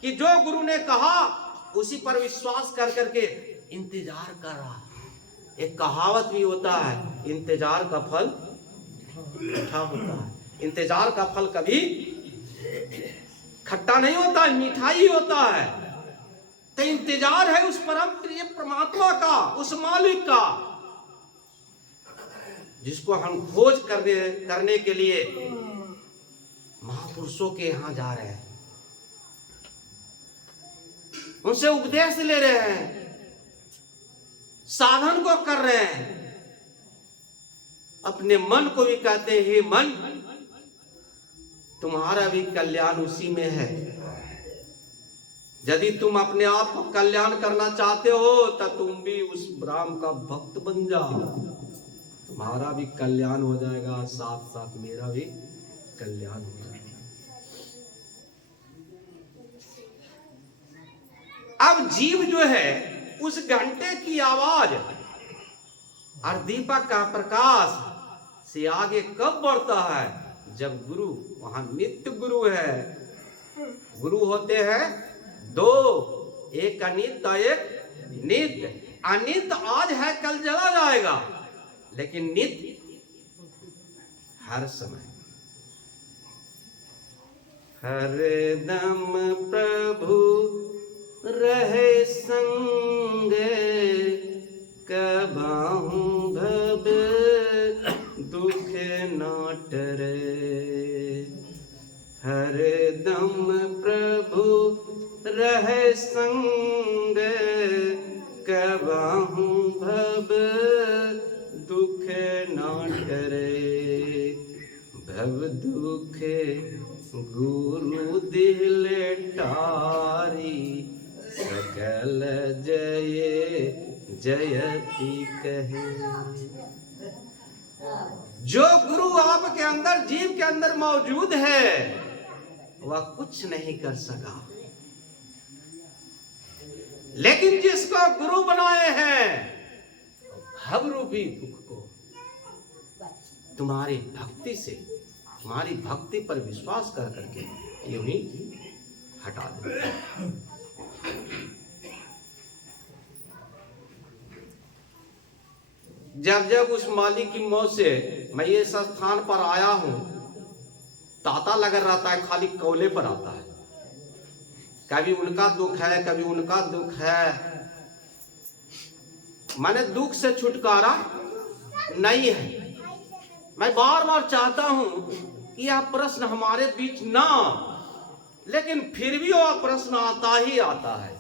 कि जो गुरु ने कहा उसी पर विश्वास कर करके इंतजार कर रहा। एक कहावत भी होता है, इंतजार का फल मीठा होता है। इंतजार का फल कभी खट्टा नहीं होता है, मीठा ही होता है। तो इंतजार है उस परम प्रिय परमात्मा का, उस मालिक का, जिसको हम खोज करने के लिए महापुरुषों के यहां जा रहे हैं, उनसे उपदेश ले रहे हैं, साधन को कर रहे हैं। अपने मन को भी कहते हैं हे मन तुम्हारा भी कल्याण उसी में है। यदि तुम अपने आप को कल्याण करना चाहते हो तो तुम भी उस ब्रह्म का भक्त बन जाओ। तुम्हारा भी कल्याण हो जाएगा, साथ साथ मेरा भी कल्याण हो जाएगा। अब जीव जो है उस घंटे की आवाज और दीपक का प्रकाश से आगे कब बढ़ता है? जब गुरु, वहां नित्य गुरु है। गुरु होते हैं दो, एक अनित्य और एक नित्य। अनित्य आज है कल चला जाएगा, लेकिन नित्य हर समय। हर दम प्रभु रहे संग, कबाहू भव दुख न टरे। हर दम प्रभु रहे संग, कबाहू भव दुख न टरे। भव दुख गुरु दिले टारी, सकल जय जयति कहे। जो गुरु आपके अंदर, जीव के अंदर मौजूद है, वह कुछ नहीं कर सका। लेकिन जिसको गुरु बनाए हैं, भव रूपी दुख को तुम्हारी भक्ति से, तुम्हारी भक्ति पर विश्वास कर करके यूं ही हटा दे। जब जब उस मालिक की मौत से मैं ये स्थान पर आया हूं, ताता लग रहता है, खाली कौले पर आता है। कभी उनका दुख है, कभी उनका दुख है। मैंने दुख से छुटकारा नहीं है। मैं बार बार चाहता हूं कि यह प्रश्न हमारे बीच ना, लेकिन फिर भी वह प्रश्न आता ही आता है।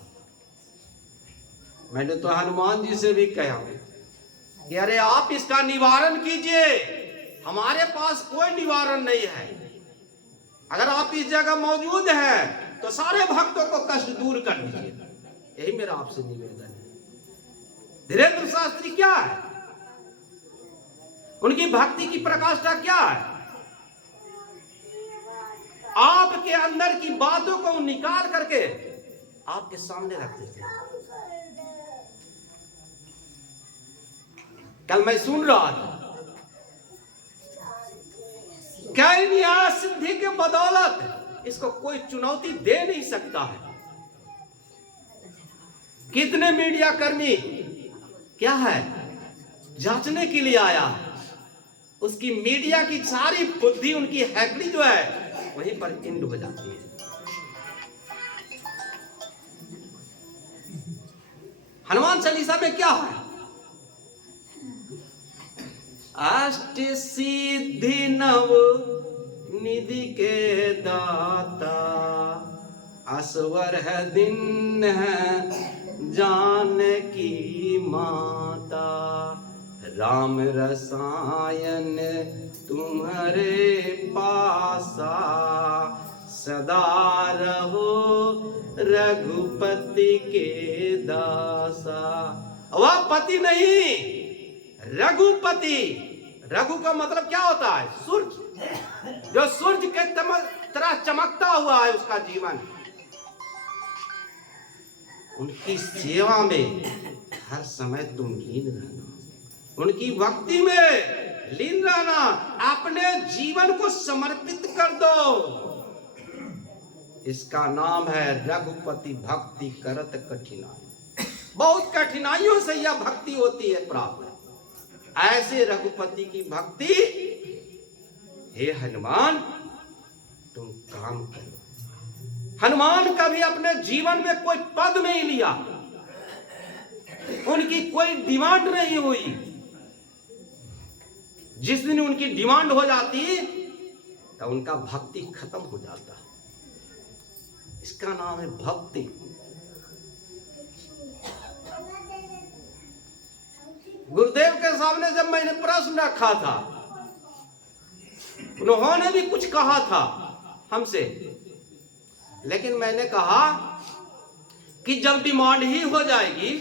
मैंने तो हनुमान जी से भी कहा कि अरे आप इसका निवारण कीजिए, हमारे पास कोई निवारण नहीं है। अगर आप इस जगह मौजूद हैं तो सारे भक्तों को कष्ट दूर कर दीजिए। यही मेरा आपसे निवेदन है। धीरेन्द्र शास्त्री क्या है, उनकी भक्ति की प्रकाष्ठा क्या है? आपके अंदर की बातों को निकाल करके आपके सामने रख देते हैं। कल मैं सुन रहा था, क्या सिद्धि के बदौलत इसको कोई चुनौती दे नहीं सकता है। कितने मीडिया कर्मी क्या है जांचने के लिए आया, उसकी मीडिया की सारी बुद्धि, उनकी हैकड़ी जो है वहीं पर इंड हो जाती है। हनुमान चालीसा में क्या है? अष्ट सिद्धि नव निधि के दाता, असवर है दिन है जानकी माता। राम रसायन तुम्हारे पासा, सदा रहो रघुपति के दासा। वह पति नहीं, रघुपति। रघु का मतलब क्या होता है? सूर्य। जो सूर्य के तरह चमकता हुआ है उसका जीवन। उनकी सेवा में हर समय तुम लीन रहना, उनकी भक्ति में लीन रहना, अपने जीवन को समर्पित कर दो। इसका नाम है रघुपति भक्ति करत कठिनाई। बहुत कठिनाइयों से यह भक्ति होती है प्राप्त। ऐसे रघुपति की भक्ति, हे हनुमान तुम काम करो। हनुमान कभी अपने जीवन में कोई पद नहीं लिया, उनकी कोई डिमांड नहीं हुई। जिस दिन उनकी डिमांड हो जाती तो उनका भक्ति खत्म हो जाता। इसका नाम है भक्ति। गुरुदेव के सामने जब मैंने प्रश्न रखा था, उन्होंने भी कुछ कहा था हमसे, लेकिन मैंने कहा कि जब डिमांड ही हो जाएगी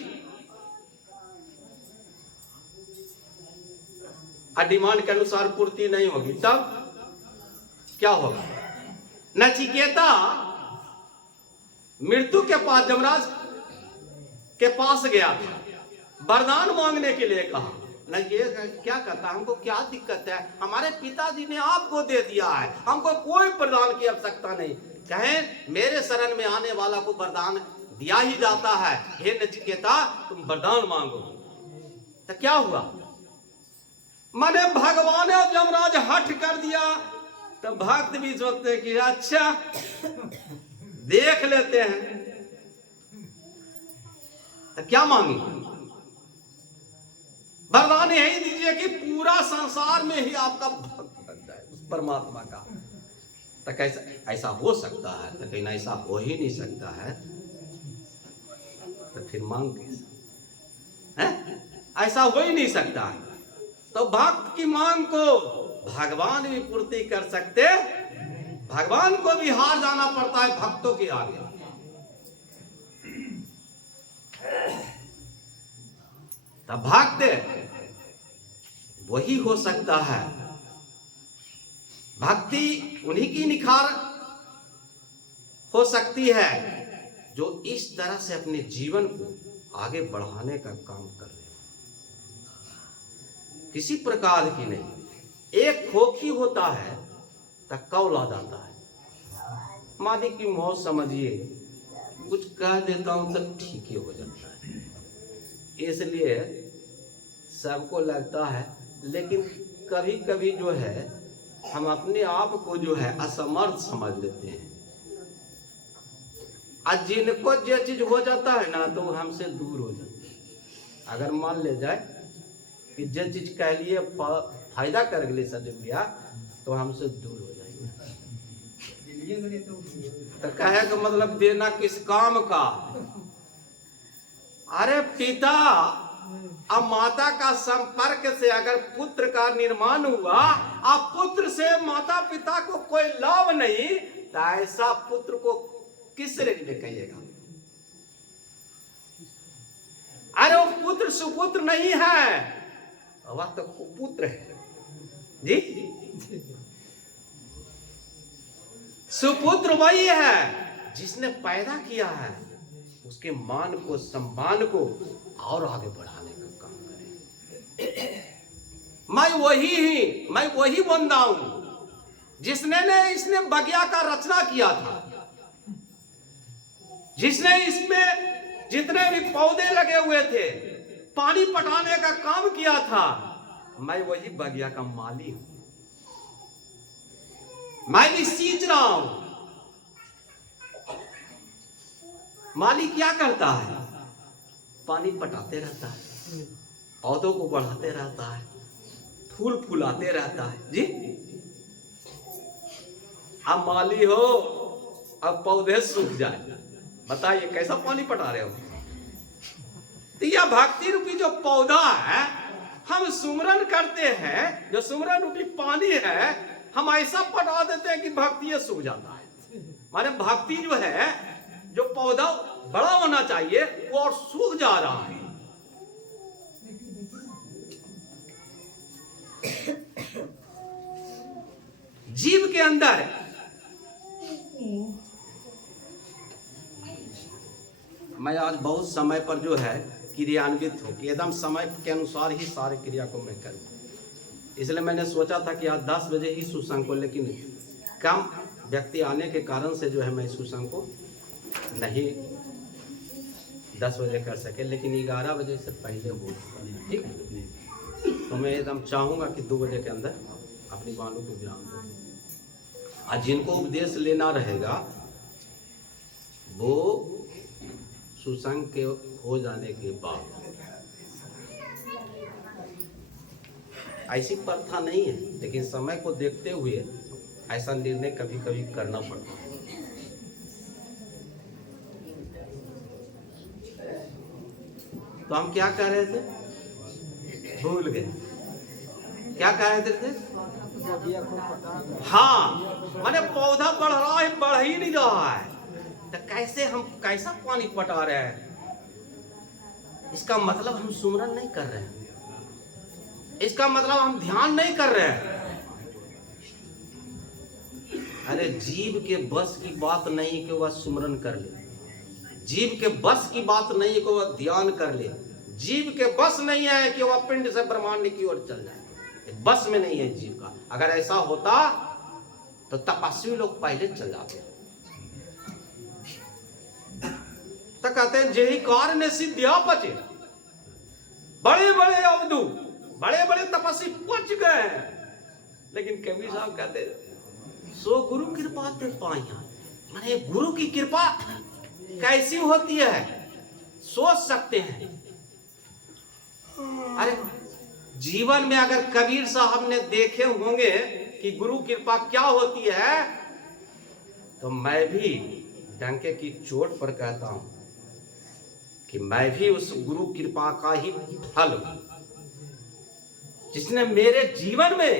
और डिमांड के अनुसार पूर्ति नहीं होगी, तब क्या होगा? नचिकेता मृत्यु के पास, यमराज के पास गया था, वरदान मांगने के लिए कहा। नचिकेता क्या कहता, हमको क्या दिक्कत है, हमारे पिताजी ने आपको दे दिया है, हमको कोई वरदान की आवश्यकता नहीं। कहें मेरे शरण में आने वाला को वरदान दिया ही जाता है, हे नचिकेता तुम वरदान मांगो। तो क्या हुआ? माने भगवान ने यमराज हट कर दिया, तो भक्त भी सोचते कि अच्छा देख लेते हैं। तो क्या मांगी? वरदान यही दीजिए कि पूरा संसार में ही आपका भक्त बन जाए उस परमात्मा का। तो कैसा ऐसा हो सकता है? तो कहीं ऐसा हो ही नहीं सकता है, तो फिर मांग कैसे है? ऐसा हो ही नहीं सकता है। तो भक्त की मांग को भगवान भी पूर्ति कर सकते, भगवान को भी हार जाना पड़ता है भक्तों के आगे। तब भक्त वही हो सकता है, भक्ति उन्हीं की निखार हो सकती है जो इस तरह से अपने जीवन को आगे बढ़ाने का काम कर रहे हैं, किसी प्रकार की नहीं। एक खोखी होता है तो कौल आ जाता है, मालिक की मौत समझिए, कुछ कह देता हूं तो ठीक ही हो जाता है। इसलिए सबको लगता है, लेकिन कभी कभी जो है हम अपने आप को जो है असमर्थ समझ लेते हैं। आज जिनको जो चीज हो जाता है ना, तो वो हमसे दूर हो जाते हैं। अगर मान ले जाए कि जो चीज कह लिए फायदा कर लिए सदुपया, तो हमसे दूर हो जाएंगे। तो कहे का मतलब देना किस काम का? अरे पिता अब माता का संपर्क से अगर पुत्र का निर्माण हुआ, अब पुत्र से माता पिता को कोई लाभ नहीं, तो ऐसा पुत्र को किस श्रेणी में कहिएगा? अरे वो पुत्र सुपुत्र नहीं है, वह तो कुपुत्र है जी। सुपुत्र वही है जिसने पैदा किया है, उसके मान को सम्मान को और आगे बढ़ाने का काम करें। मैं वही बंदा हूं इसने बगिया का रचना किया था, जिसने इसमें जितने भी पौधे लगे हुए थे पानी पटाने का काम किया था। मैं वही बगिया का माली हूं, मैं भी सींच रहा हूं। माली क्या करता है? पानी पटाते रहता है, पौधों को बढ़ाते रहता है, फूल फुलाते रहता है जी। अब माली हो, अब पौधे सूख जाए, बताइए कैसा पानी पटा रहे हो? तो यह भक्ति रूपी जो पौधा है, हम सुमरन करते हैं, जो सुमरन रूपी पानी है, हम ऐसा पटा देते हैं कि भक्ति सूख जाता है। माने भक्ति जो है, जो पौधा बड़ा होना चाहिए, वो और सूख जा रहा है। जीव के अंदर मैं आज बहुत समय पर जो है क्रियान्वित हो, एकदम समय के अनुसार ही सारे क्रिया को मैं करूं। इसलिए मैंने सोचा था कि आज 10 बजे ही सुसंग को, लेकिन कम व्यक्ति आने के कारण से जो है मैं सुसंग को नहीं 10 बजे कर सके, लेकिन 11 बजे से पहले हो ठीक है। तो मैं एकदम चाहूँगा कि 2 बजे के अंदर अपनी वाणों को विराम दो। आज जिनको उपदेश लेना रहेगा वो सुसंग के हो जाने के बाद, ऐसी प्रथा नहीं है, लेकिन समय को देखते हुए ऐसा निर्णय कभी कभी करना पड़ता है। तो हम क्या कह रहे थे? भूल गए। क्या कह रहे थे? हाँ, माने पौधा बढ़ रहा है, बढ़ ही नहीं रहा है, तो कैसा पानी पटा रहे हैं? इसका मतलब हम सुमरन नहीं कर रहे हैं। इसका मतलब हम ध्यान नहीं कर रहे हैं। अरे जीव के बस की बात नहीं कि वह सुमरन कर ले, जीव के बस की बात नहीं है कि वह ध्यान कर ले, जीव के बस नहीं है कि वह पिंड से ब्रह्मांड की ओर चल जाए, बस में नहीं है जीव का। अगर ऐसा होता तो तपस्वी लोग पहले चल जाते। तो कहते हैं जेहि कार्य ने सिद्धिया पचे, बड़े बड़े अवधु बड़े बड़े तपस्वी पच गए, लेकिन कबीर साहब कहते सो गुरु कृपा ते पाया। माने गुरु की कृपा कैसी होती है सोच सकते हैं। अरे जीवन में अगर कबीर साहब ने देखे होंगे कि गुरु कृपा क्या होती है, तो मैं भी डंके की चोट पर कहता हूं कि मैं भी उस गुरु कृपा का ही फल हूं, जिसने मेरे जीवन में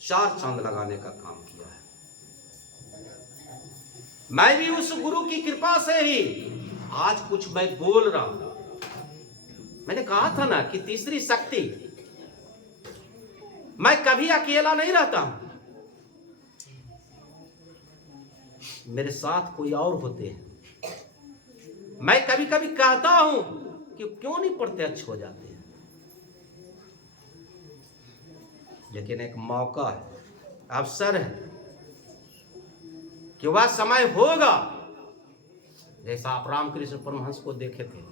4 चांद लगाने का काम किया है। मैं भी उस गुरु की कृपा से ही आज कुछ मैं बोल रहा हूं। मैंने कहा था ना कि तीसरी शक्ति, मैं कभी अकेला नहीं रहता हूं, मेरे साथ कोई और होते हैं। मैं कभी कभी कहता हूं कि क्यों नहीं प्रत्यक्ष हो जाते हैं, लेकिन एक मौका है, अवसर है कि वह समय होगा। जैसा आप रामकृष्ण परमहंस को देखे थे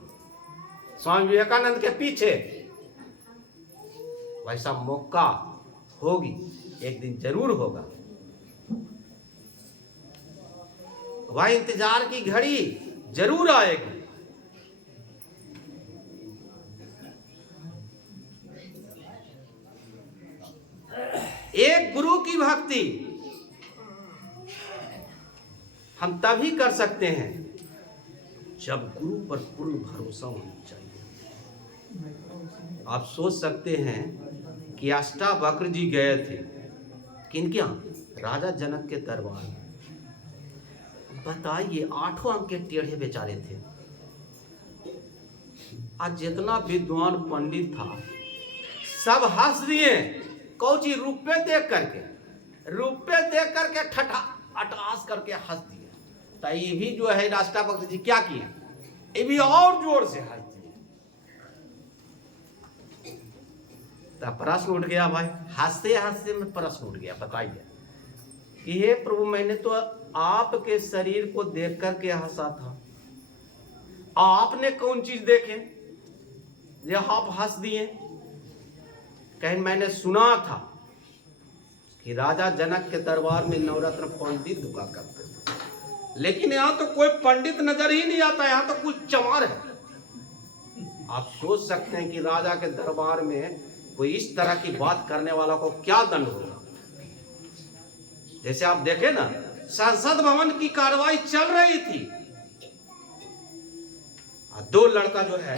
स्वामी विवेकानंद के पीछे, वैसा मौका होगी, एक दिन जरूर होगा। वह इंतजार की घड़ी जरूर आएगी। एक गुरु की भक्ति हम तभी कर सकते हैं जब गुरु पर पूर्ण भरोसा होना चाहिए। आप सोच सकते हैं कि अष्टावक्र जी गए थे किनके यहाँ? राजा जनक के दरबार में। बताइए 8 अंक के टेढ़े बेचारे थे। आज जितना विद्वान पंडित था सब हंस दिए। कौची? रुपये देख करके ठठा अटहास करके हंस दिए। तो ये भी जो है अष्टावक्र जी क्या किए, ये भी और जोर से हंस दिए। तो प्रश्न उठ गया भाई, हंसते हंसते में प्रश्न उठ गया। बताइए कि हे प्रभु, मैंने तो आपके शरीर को देख करके हंसा था, आपने कौन चीज देखे ये आप हंस दिए? कहीं मैंने सुना था कि राजा जनक के दरबार में नवरत्न पंडित दुआ करते थे, लेकिन यहां तो कोई पंडित नजर ही नहीं आता, यहां तो कुछ चमार है। आप सोच सकते हैं कि राजा के दरबार में कोई इस तरह की बात करने वाला को क्या दंड होगा। जैसे आप देखे ना, संसद भवन की कार्रवाई चल रही थी, 2 लड़का जो है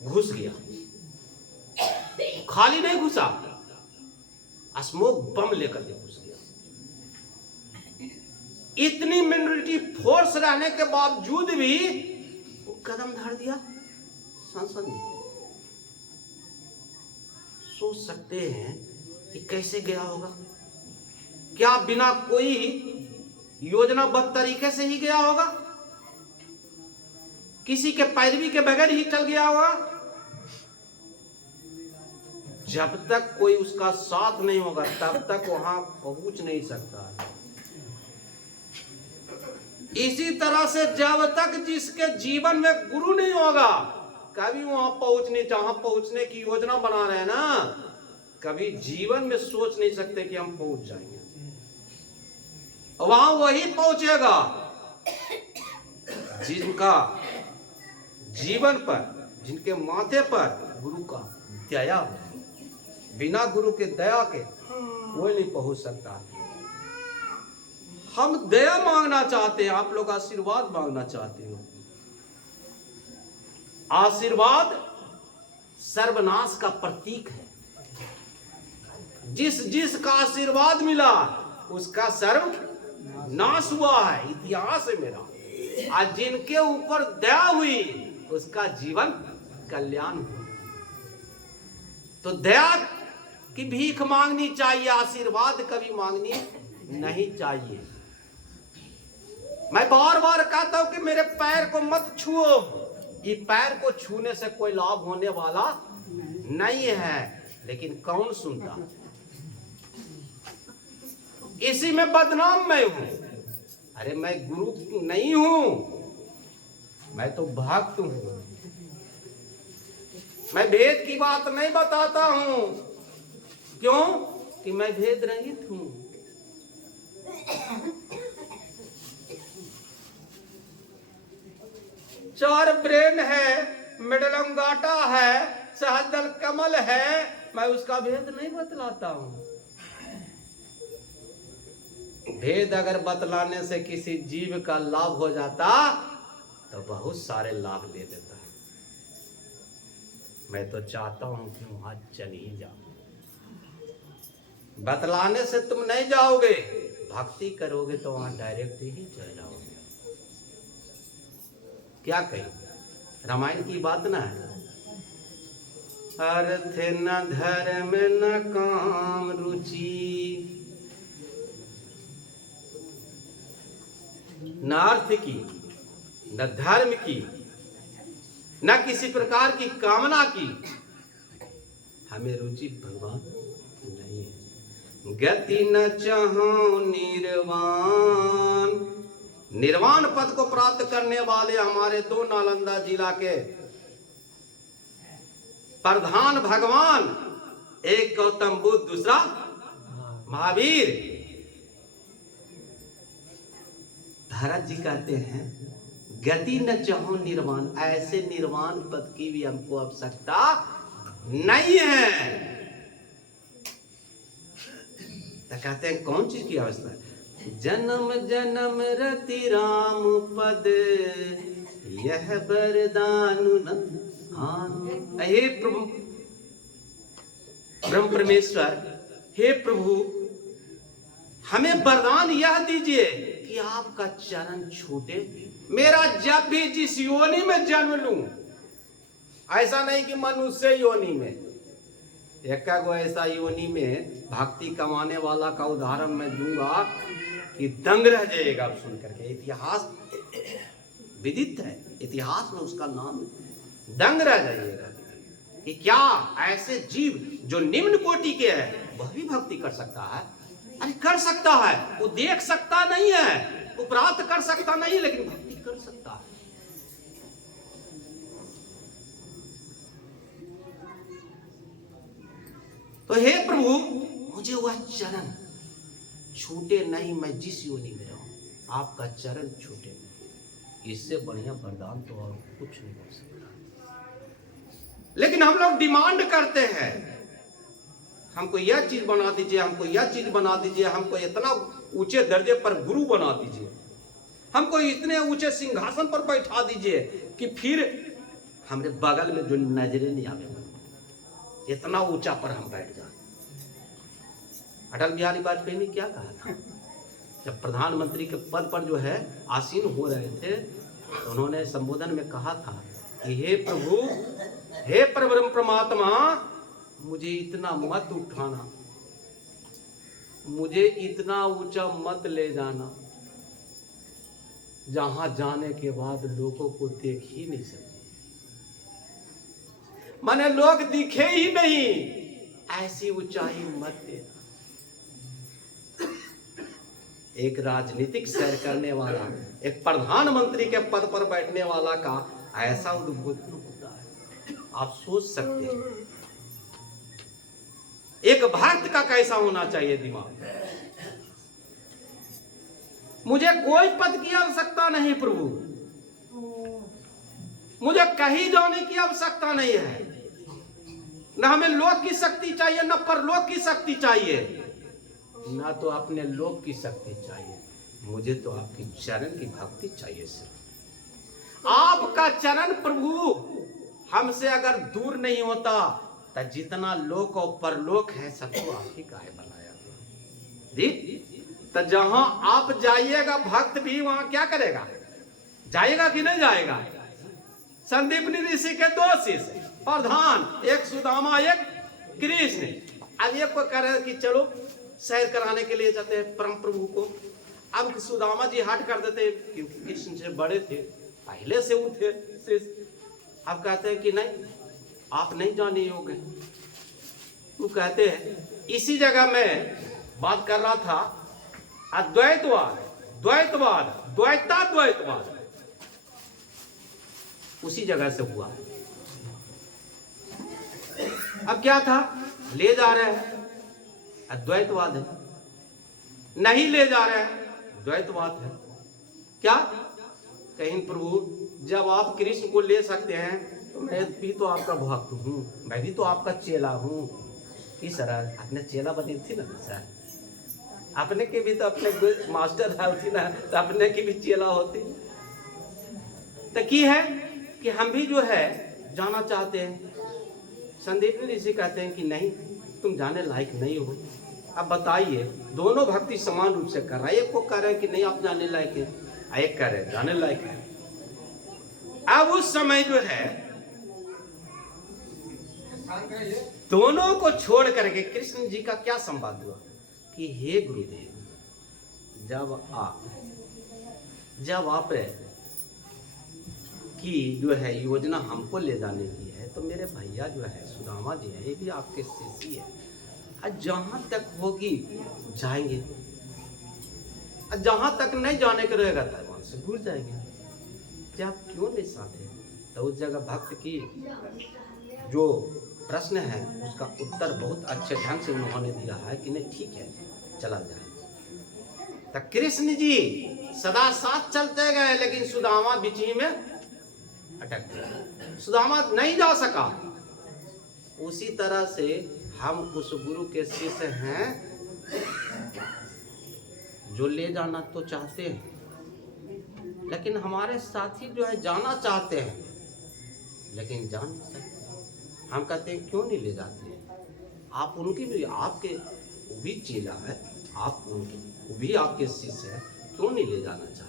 घुस गया। खाली नहीं घुसा, स्मोक बम लेकर के घुस गया। इतनी मिलिट्री फोर्स रहने के बावजूद भी वो कदम धर दिया संसद में। सोच सकते हैं कि कैसे गया होगा। क्या बिना कोई योजनाबद्ध तरीके से ही गया होगा? किसी के पैरवी के बगैर ही चल गया होगा? जब तक कोई उसका साथ नहीं होगा तब तक वहां पहुंच नहीं सकता। इसी तरह से जब तक जिसके जीवन में गुरु नहीं होगा, कभी वहां जहां पहुंचने की योजना बना रहे हैं ना, कभी जीवन में सोच नहीं सकते कि हम पहुंच जाएंगे। वहां वही पहुंचेगा जिनका जीवन पर, जिनके माथे पर गुरु का दया हो। बिना गुरु के दया के कोई नहीं पहुंच सकता। हम दया मांगना चाहते हैं, आप लोग आशीर्वाद मांगना चाहते हो। आशीर्वाद सर्वनाश का प्रतीक है। जिसका आशीर्वाद मिला उसका सर्व नाश हुआ है, इतिहास है मेरा। आज जिनके ऊपर दया हुई उसका जीवन कल्याण हुआ। तो दया की भीख मांगनी चाहिए, आशीर्वाद कभी मांगनी नहीं चाहिए। मैं बार बार कहता हूं कि मेरे पैर को मत छुओ, ये पैर को छूने से कोई लाभ होने वाला नहीं है, लेकिन कौन सुनता? इसी में बदनाम मैं हूं। अरे मैं गुरु नहीं हूं, मैं तो भक्त हूं। मैं भेद की बात नहीं बताता हूं, क्यों? कि मैं भेद रहित हूं। चार ब्रेन है, मेडलंगाटा है, सहस्त्रदल कमल है, मैं उसका भेद नहीं बतलाता हूं। भेद अगर बतलाने से किसी जीव का लाभ हो जाता तो बहुत सारे लाभ ले लेता। मैं तो चाहता हूं कि वहां चल ही जाओ। बतलाने से तुम नहीं जाओगे, भक्ति करोगे तो वहां डायरेक्ट ही चल जाओगे। क्या कहें, रामायण की बात ना है। अर्थ न धर्म न काम रुचि, न अर्थ की न धर्म की न किसी प्रकार की कामना की हमें रुचि भगवान नहीं है। गति न चाहो निर्वाण, निर्वाण पद को प्राप्त करने वाले हमारे दो नालंदा जिला के प्रधान भगवान, एक गौतम बुद्ध, दूसरा महावीर। भरत जी कहते हैं गति न चाहो निर्वाण, ऐसे निर्वाण पद की भी हमको आवश्यकता नहीं है। तो कहते हैं कौन चीज की आवश्यकता है? जन्म जन्म रति राम पद, यह वरदान नंद। हे प्रभु ब्रह्म परमेश्वर, हे प्रभु हमें वरदान यह दीजिए कि आपका चरण छूटे। मेरा जब भी जिस योनि में जन्म लूं, ऐसा नहीं कि मनुष्य योनि में, एक गो ऐसा योनि में भक्ति कमाने वाला का उदाहरण मैं दूंगा कि दंग रह जाएगा आप सुन करके। इतिहास विदित है, इतिहास में उसका नाम दंग रह जाइएगा कि क्या ऐसे जीव जो निम्न कोटि के हैं वह भी भक्ति कर सकता है? अरे कर सकता है, वो देख सकता नहीं है, वो प्राप्त कर सकता नहीं, लेकिन भक्ति कर सकता है। तो हे प्रभु मुझे वह चरण छूटे नहीं, मैं जिस योनि में रहूं आपका चरण छूटे नहीं। इससे बढ़िया वरदान तो और कुछ नहीं हो सकता। लेकिन हम लोग डिमांड करते हैं, हमको यह चीज बना दीजिए, हमको यह चीज बना दीजिए, हमको इतना ऊंचे दर्जे पर गुरु बना दीजिए, हमको इतने ऊंचे सिंहासन पर बैठा दीजिए कि फिर हमारे बगल में जो नजरें नहीं आवे, इतना ऊंचा पर हम बैठ जाए। अटल बिहारी वाजपेयी ने क्या कहा था जब प्रधानमंत्री के पद पर जो है आसीन हो रहे थे, तो उन्होंने संबोधन में कहा था कि हे प्रभु, हे परब्रह्म परमात्मा, मुझे इतना मत उठाना, मुझे इतना ऊंचा मत ले जाना जहां जाने के बाद लोगों को देख ही नहीं सकते, माने लोग दिखे ही नहीं, ऐसी ऊंचाई मत देना। एक राजनीतिक सैर करने वाला, एक प्रधानमंत्री के पद पर बैठने वाला का ऐसा उद्बोधन होता है, आप सोच सकते हैं एक भक्त का कैसा होना चाहिए दिमाग। मुझे कोई पद की आवश्यकता नहीं प्रभु, मुझे कहीं जाने की आवश्यकता नहीं है, न हमें लोक की शक्ति चाहिए, न परलोक की शक्ति चाहिए, न तो अपने लोक की शक्ति चाहिए, मुझे तो आपकी चरण की भक्ति चाहिए सिर्फ। आपका चरण प्रभु हमसे अगर दूर नहीं होता तो जितना लोक और परलोक है सबको आप ही का है बनाया तो जहां आप जाइएगा भक्त भी वहां क्या करेगा, जाएगा कि नहीं जाएगा। संदीपनी ऋषि के दो शिष्य प्रधान, एक सुदामा एक कृष्ण। अब ये को कह रहे कि चलो सैर कराने के लिए जाते हैं परम प्रभु को। अब सुदामा जी हट कर देते क्योंकि कृष्ण से बड़े थे, पहले से वो थे। अब कहते हैं कि नहीं, आप नहीं जाने योग्य। वो कहते हैं इसी जगह मैं बात कर रहा था अद्वैतवाद, द्वैतवाद, द्वैताद्वैतवाद, उसी जगह से हुआ। अब क्या था, ले जा रहे हैं अद्वैतवाद है, नहीं ले जा रहे हैं द्वैतवाद है। क्या कहीं प्रभु जब आप कृष्ण को ले सकते हैं तो मैं भी तो आपका भक्त हूँ, मैं भी तो आपका चेला हूँ। इस तरह अपने चेला बनी थी ना सर, अपने के भी तो अपने मास्टर होती ना, तो अपने की भी चेला होती। तो की है कि हम भी जो है जाना चाहते हैं। संदीप ऋषि कहते हैं कि नहीं, तुम जाने लायक नहीं हो। अब बताइए, दोनों भक्ति समान रूप से कर रहा है। एक को कह रहे हैं कि नहीं आप जाने लायक है, एक कह रहे हैं जाने लायक है। अब उस समय जो है दोनों को छोड़ करके कृष्ण जी का क्या संवाद हुआ कि हे गुरुदेव, जब आप की जो है योजना हमको ले जाने की है, तो मेरे भैया जो है सुदामा जी है, ये भी आपके शिष्य है। जहां तक होगी जाएंगे, जहां तक नहीं जाने का रहेगा वहां से भूल जाएंगे। क्या आप क्यों नहीं साथ हैं? तो उस जगह भक्त की जो प्रश्न है उसका उत्तर बहुत अच्छे ढंग से उन्होंने दिया है कि नहीं ठीक है चला जाए। तो कृष्ण जी सदा साथ चलते गए, लेकिन सुदामा बीच में अटक गया, सुदामा नहीं जा सका। उसी तरह से हम उस गुरु के शिष्य हैं जो ले जाना तो चाहते हैं, लेकिन हमारे साथी जो है जाना चाहते हैं लेकिन जान नहीं सकते। हम कहते हैं क्यों नहीं ले जाते? आप उनकी भी, आपके वो भी चेला है, आप उनकी वो भी आपके शिष्य है, क्यों नहीं ले जाना चाहते?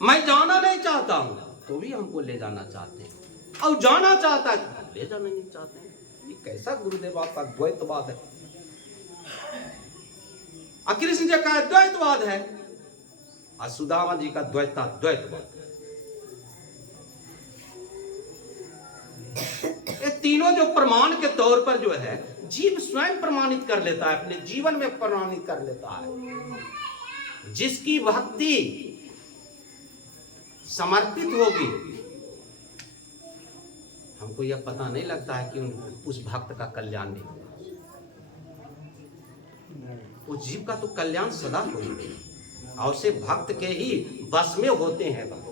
मैं जाना नहीं चाहता हूं तो भी हमको ले जाना चाहते हैं, और जाना चाहता है तो ले जाना नहीं चाहते हैं। ये कैसा गुरुदेव आपका द्वैतवाद है? कृष्ण जी का द्वैतवाद है और सुदामा जी का द्वैतवाद। ये तीनों जो प्रमाण के तौर पर जो है जीव स्वयं प्रमाणित कर लेता है, अपने जीवन में प्रमाणित कर लेता है। जिसकी भक्ति समर्पित होगी, हमको यह पता नहीं लगता है कि उस भक्त का कल्याण नहीं होगा। उस जीव का तो कल्याण सदा होगा, और से भक्त के ही बस में होते हैं भगवान।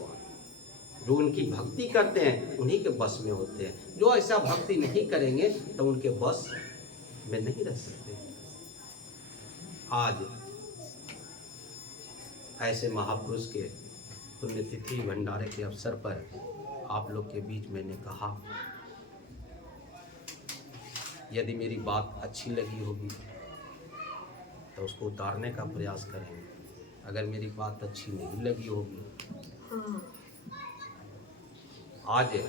जो उनकी भक्ति करते हैं उन्हीं के बस में होते हैं। जो ऐसा भक्ति नहीं करेंगे तो उनके बस में नहीं रह सकते। आज ऐसे महापुरुष के पुण्यतिथि भंडारे के अवसर पर आप लोग के बीच मैंने कहा, यदि मेरी बात अच्छी लगी होगी तो उसको उतारने का प्रयास करेंगे। अगर मेरी बात अच्छी नहीं लगी होगी, आज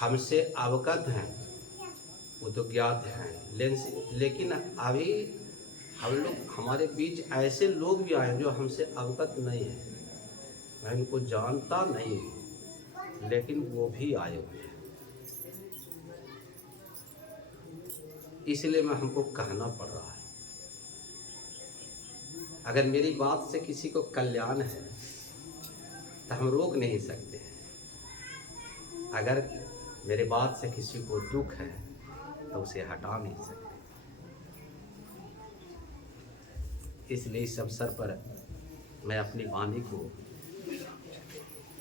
हमसे अवगत हैं, वो तो ज्ञात हैं, लेकिन अभी हम लोग, हमारे बीच ऐसे लोग भी आए जो हमसे अवगत नहीं है। मैं उनको जानता नहीं, लेकिन वो भी आए हुए हैं। इसलिए मैं हमको कहना पड़ रहा है। अगर मेरी बात से किसी को कल्याण है तो हम रोक नहीं सकते हैं। अगर मेरे बात से किसी को दुख है तो उसे हटा नहीं सकते। इसलिए इस अवसर पर मैं अपनी वाणी को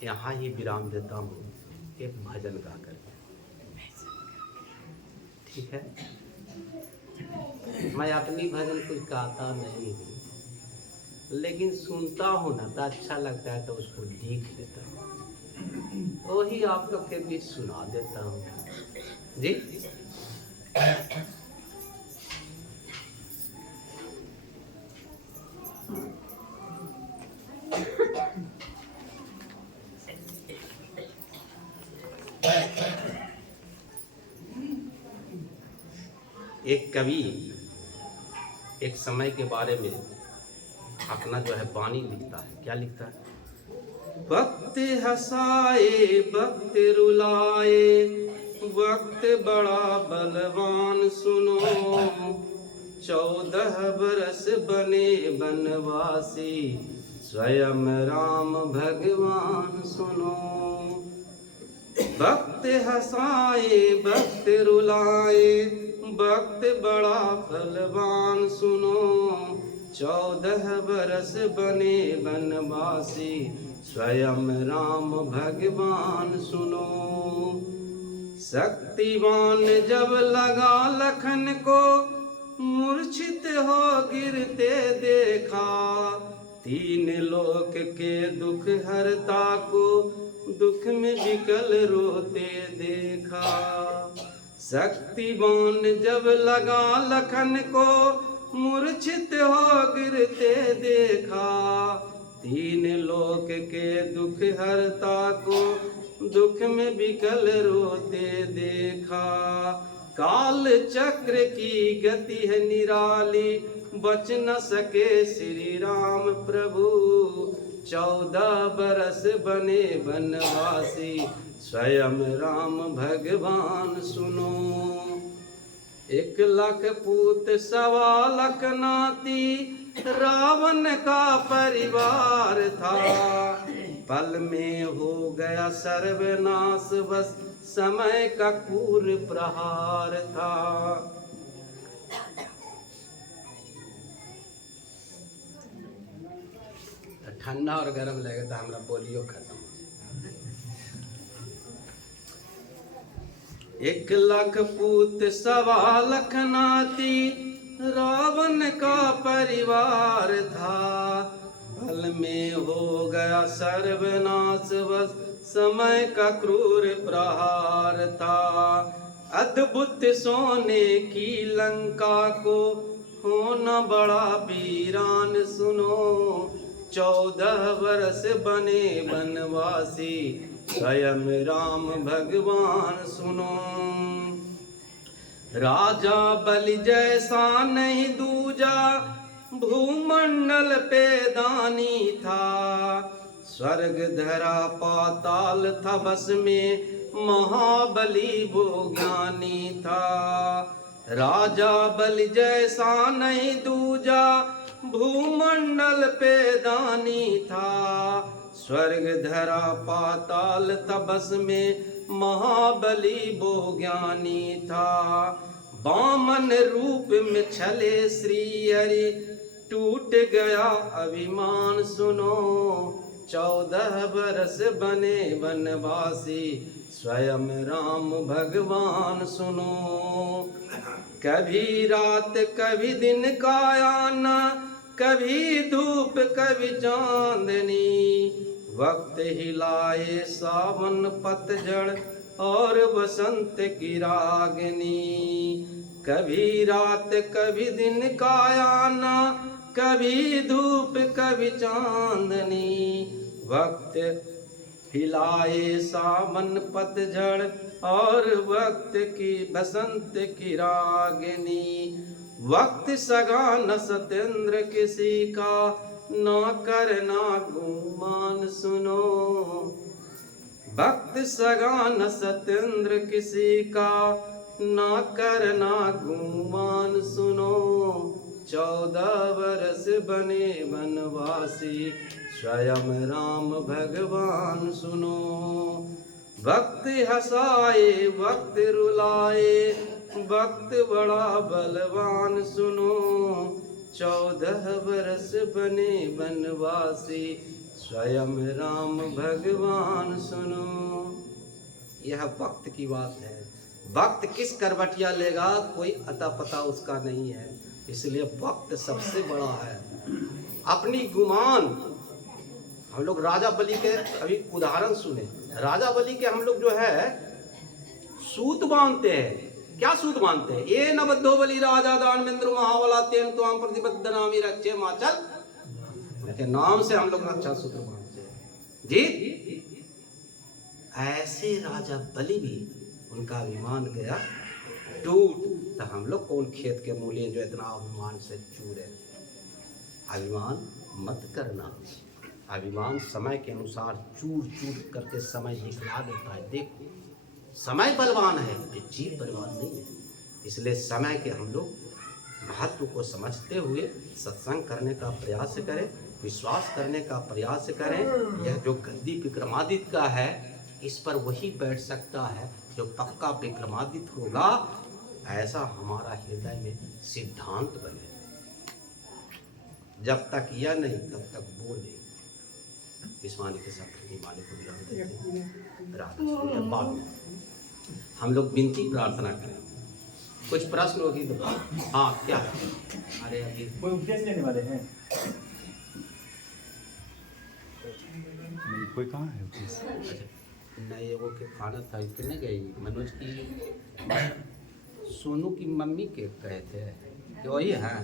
यहाँ ही विराम देता हूँ, एक भजन गा कर। ठीक है, मैं अपनी भजन कुछ गाता नहीं हूँ, लेकिन सुनता हूँ ना तो अच्छा लगता है तो उसको लिख देता हूँ, वही आप लोग के बीच सुना देता हूँ जी। एक कवि एक समय के बारे में अपना जो है वाणी लिखता है। क्या लिखता है? वक्त हंसाए वक्त रुलाए, वक्त बड़ा बलवान सुनो, 14 बरस बने बनवासी, स्वयं राम भगवान सुनो। वक्त हंसाए वक्त रुलाए, वक्त बड़ा बलवान सुनो, 14 बरस बने बनवासी, स्वयं राम भगवान सुनो। शक्तिमान जब लगा लखन को, मूर्छित हो गिरते देखा, 3 लोक के दुख हरता को, दुख में विकल रोते देखा। शक्तिमान जब लगा लखन को, मूर्छित हो गिरते देखा, 3 लोक के दुख हरता को, दुख में विकल रोते देखा। काल चक्र की गति है निराली, बच न सके श्री राम प्रभु, 14 बरस बने बनवासी, स्वयं राम भगवान सुनो। 1 लाख पूत 1.25 लाख नाती, रावण का परिवार था, पल में हो गया सर्वनाश, बस समय का क्रूर प्रहार था। ठंडा और गर्म लगे तो हमरा बोलियो खत्म। 1 लाख पूत 1.25 लाख नाती, रावण का परिवार था, पल में हो गया सर्वनाश, बस समय का क्रूर प्रहार था। अद्भुत सोने की लंका को, होना बड़ा वीरान सुनो, 14 बरस बने बनवासी, स्वयं राम भगवान सुनो। राजा बलि जैसा नहीं दूजा, भूमंडल पे दानी था, स्वर्ग धरा पाताल था बस में, महाबली वो ज्ञानी था। राजा बलि जैसा नहीं दूजा, भूमंडल पे दानी था, स्वर्ग धरा पाताल था बस में, महाबली वो ज्ञानी था। वामन रूप में छले श्री हरि, टूट गया अभिमान सुनो, 14 बरस बने बनवासी, स्वयं राम भगवान सुनो। कभी रात कभी दिन का आना, कभी धूप कभी चांदनी, वक्त हिलाए सावन पतझड़ और बसंत की रागनी। कभी रात कभी दिन का आना, कभी धूप कभी चांदनी, वक्त हिलाए सावन पतझड़ और वक्त की बसंत की रागनी। वक्त सगा न सतेंद्र किसी का, ना करना गुमान सुनो। वक्त सगा न सतेंद्र किसी का, ना करना गुमान सुनो, 14 बरस बने बनवासी, स्वयं राम भगवान सुनो। वक्त हंसाए वक्त रुलाए, वक्त बड़ा बलवान सुनो, 14 बरस बने बनवासी, स्वयं राम भगवान सुनो। यह वक्त की बात है। वक्त किस करवटिया लेगा कोई अता पता उसका नहीं है, इसलिए वक्त सबसे बड़ा है। अपनी गुमान, हम लोग राजा बलि के अभी उदाहरण सुने। राजा बलि के हम लोग जो है सूत बांधते हैं। क्या सूत बांधते हैं? ये न बद्धो बलि राजा दानवेंद्र महाबला तेन त्वाम प्रतिबद्ध नामी रक्षे माचल, के नाम से हम लोग रक्षा सूत्र बांधते हैं जी। ऐसे राजा बलि भी उनका अभिमान गया टूट। तो हम लोग कौन खेत के मूल्य जो इतना अभिमान से चूर है। अभिमान मत करना। अभिमान समय के अनुसार चूर चूर करके समय दिखला देता है। देखो समय बलवान है, जीव बलवान नहीं है। इसलिए समय के हम लोग महत्व को समझते हुए सत्संग करने का प्रयास करें, विश्वास करने का प्रयास करें। यह जो गद्दी विक्रमादित्य का है, इस पर वही बैठ सकता है जो पक्का विक्रमादित्य होगा। ऐसा हमारा हृदय में सिद्धांत बने। जब तक यह नहीं तब तक वो नहीं। इस वाणी के साथ वाणी को विराम देते हैं। राधा बाद में हम लोग विनती प्रार्थना करें। कुछ प्रश्न होगी तो हाँ क्या? अरे अभी कोई उपदेश लेने वाले हैं? कोई कहाँ है उपदेश? अच्छा नहीं, वो के खाना था कितने गई मनोज की सोनू की मम्मी के कहे थे कि वही है।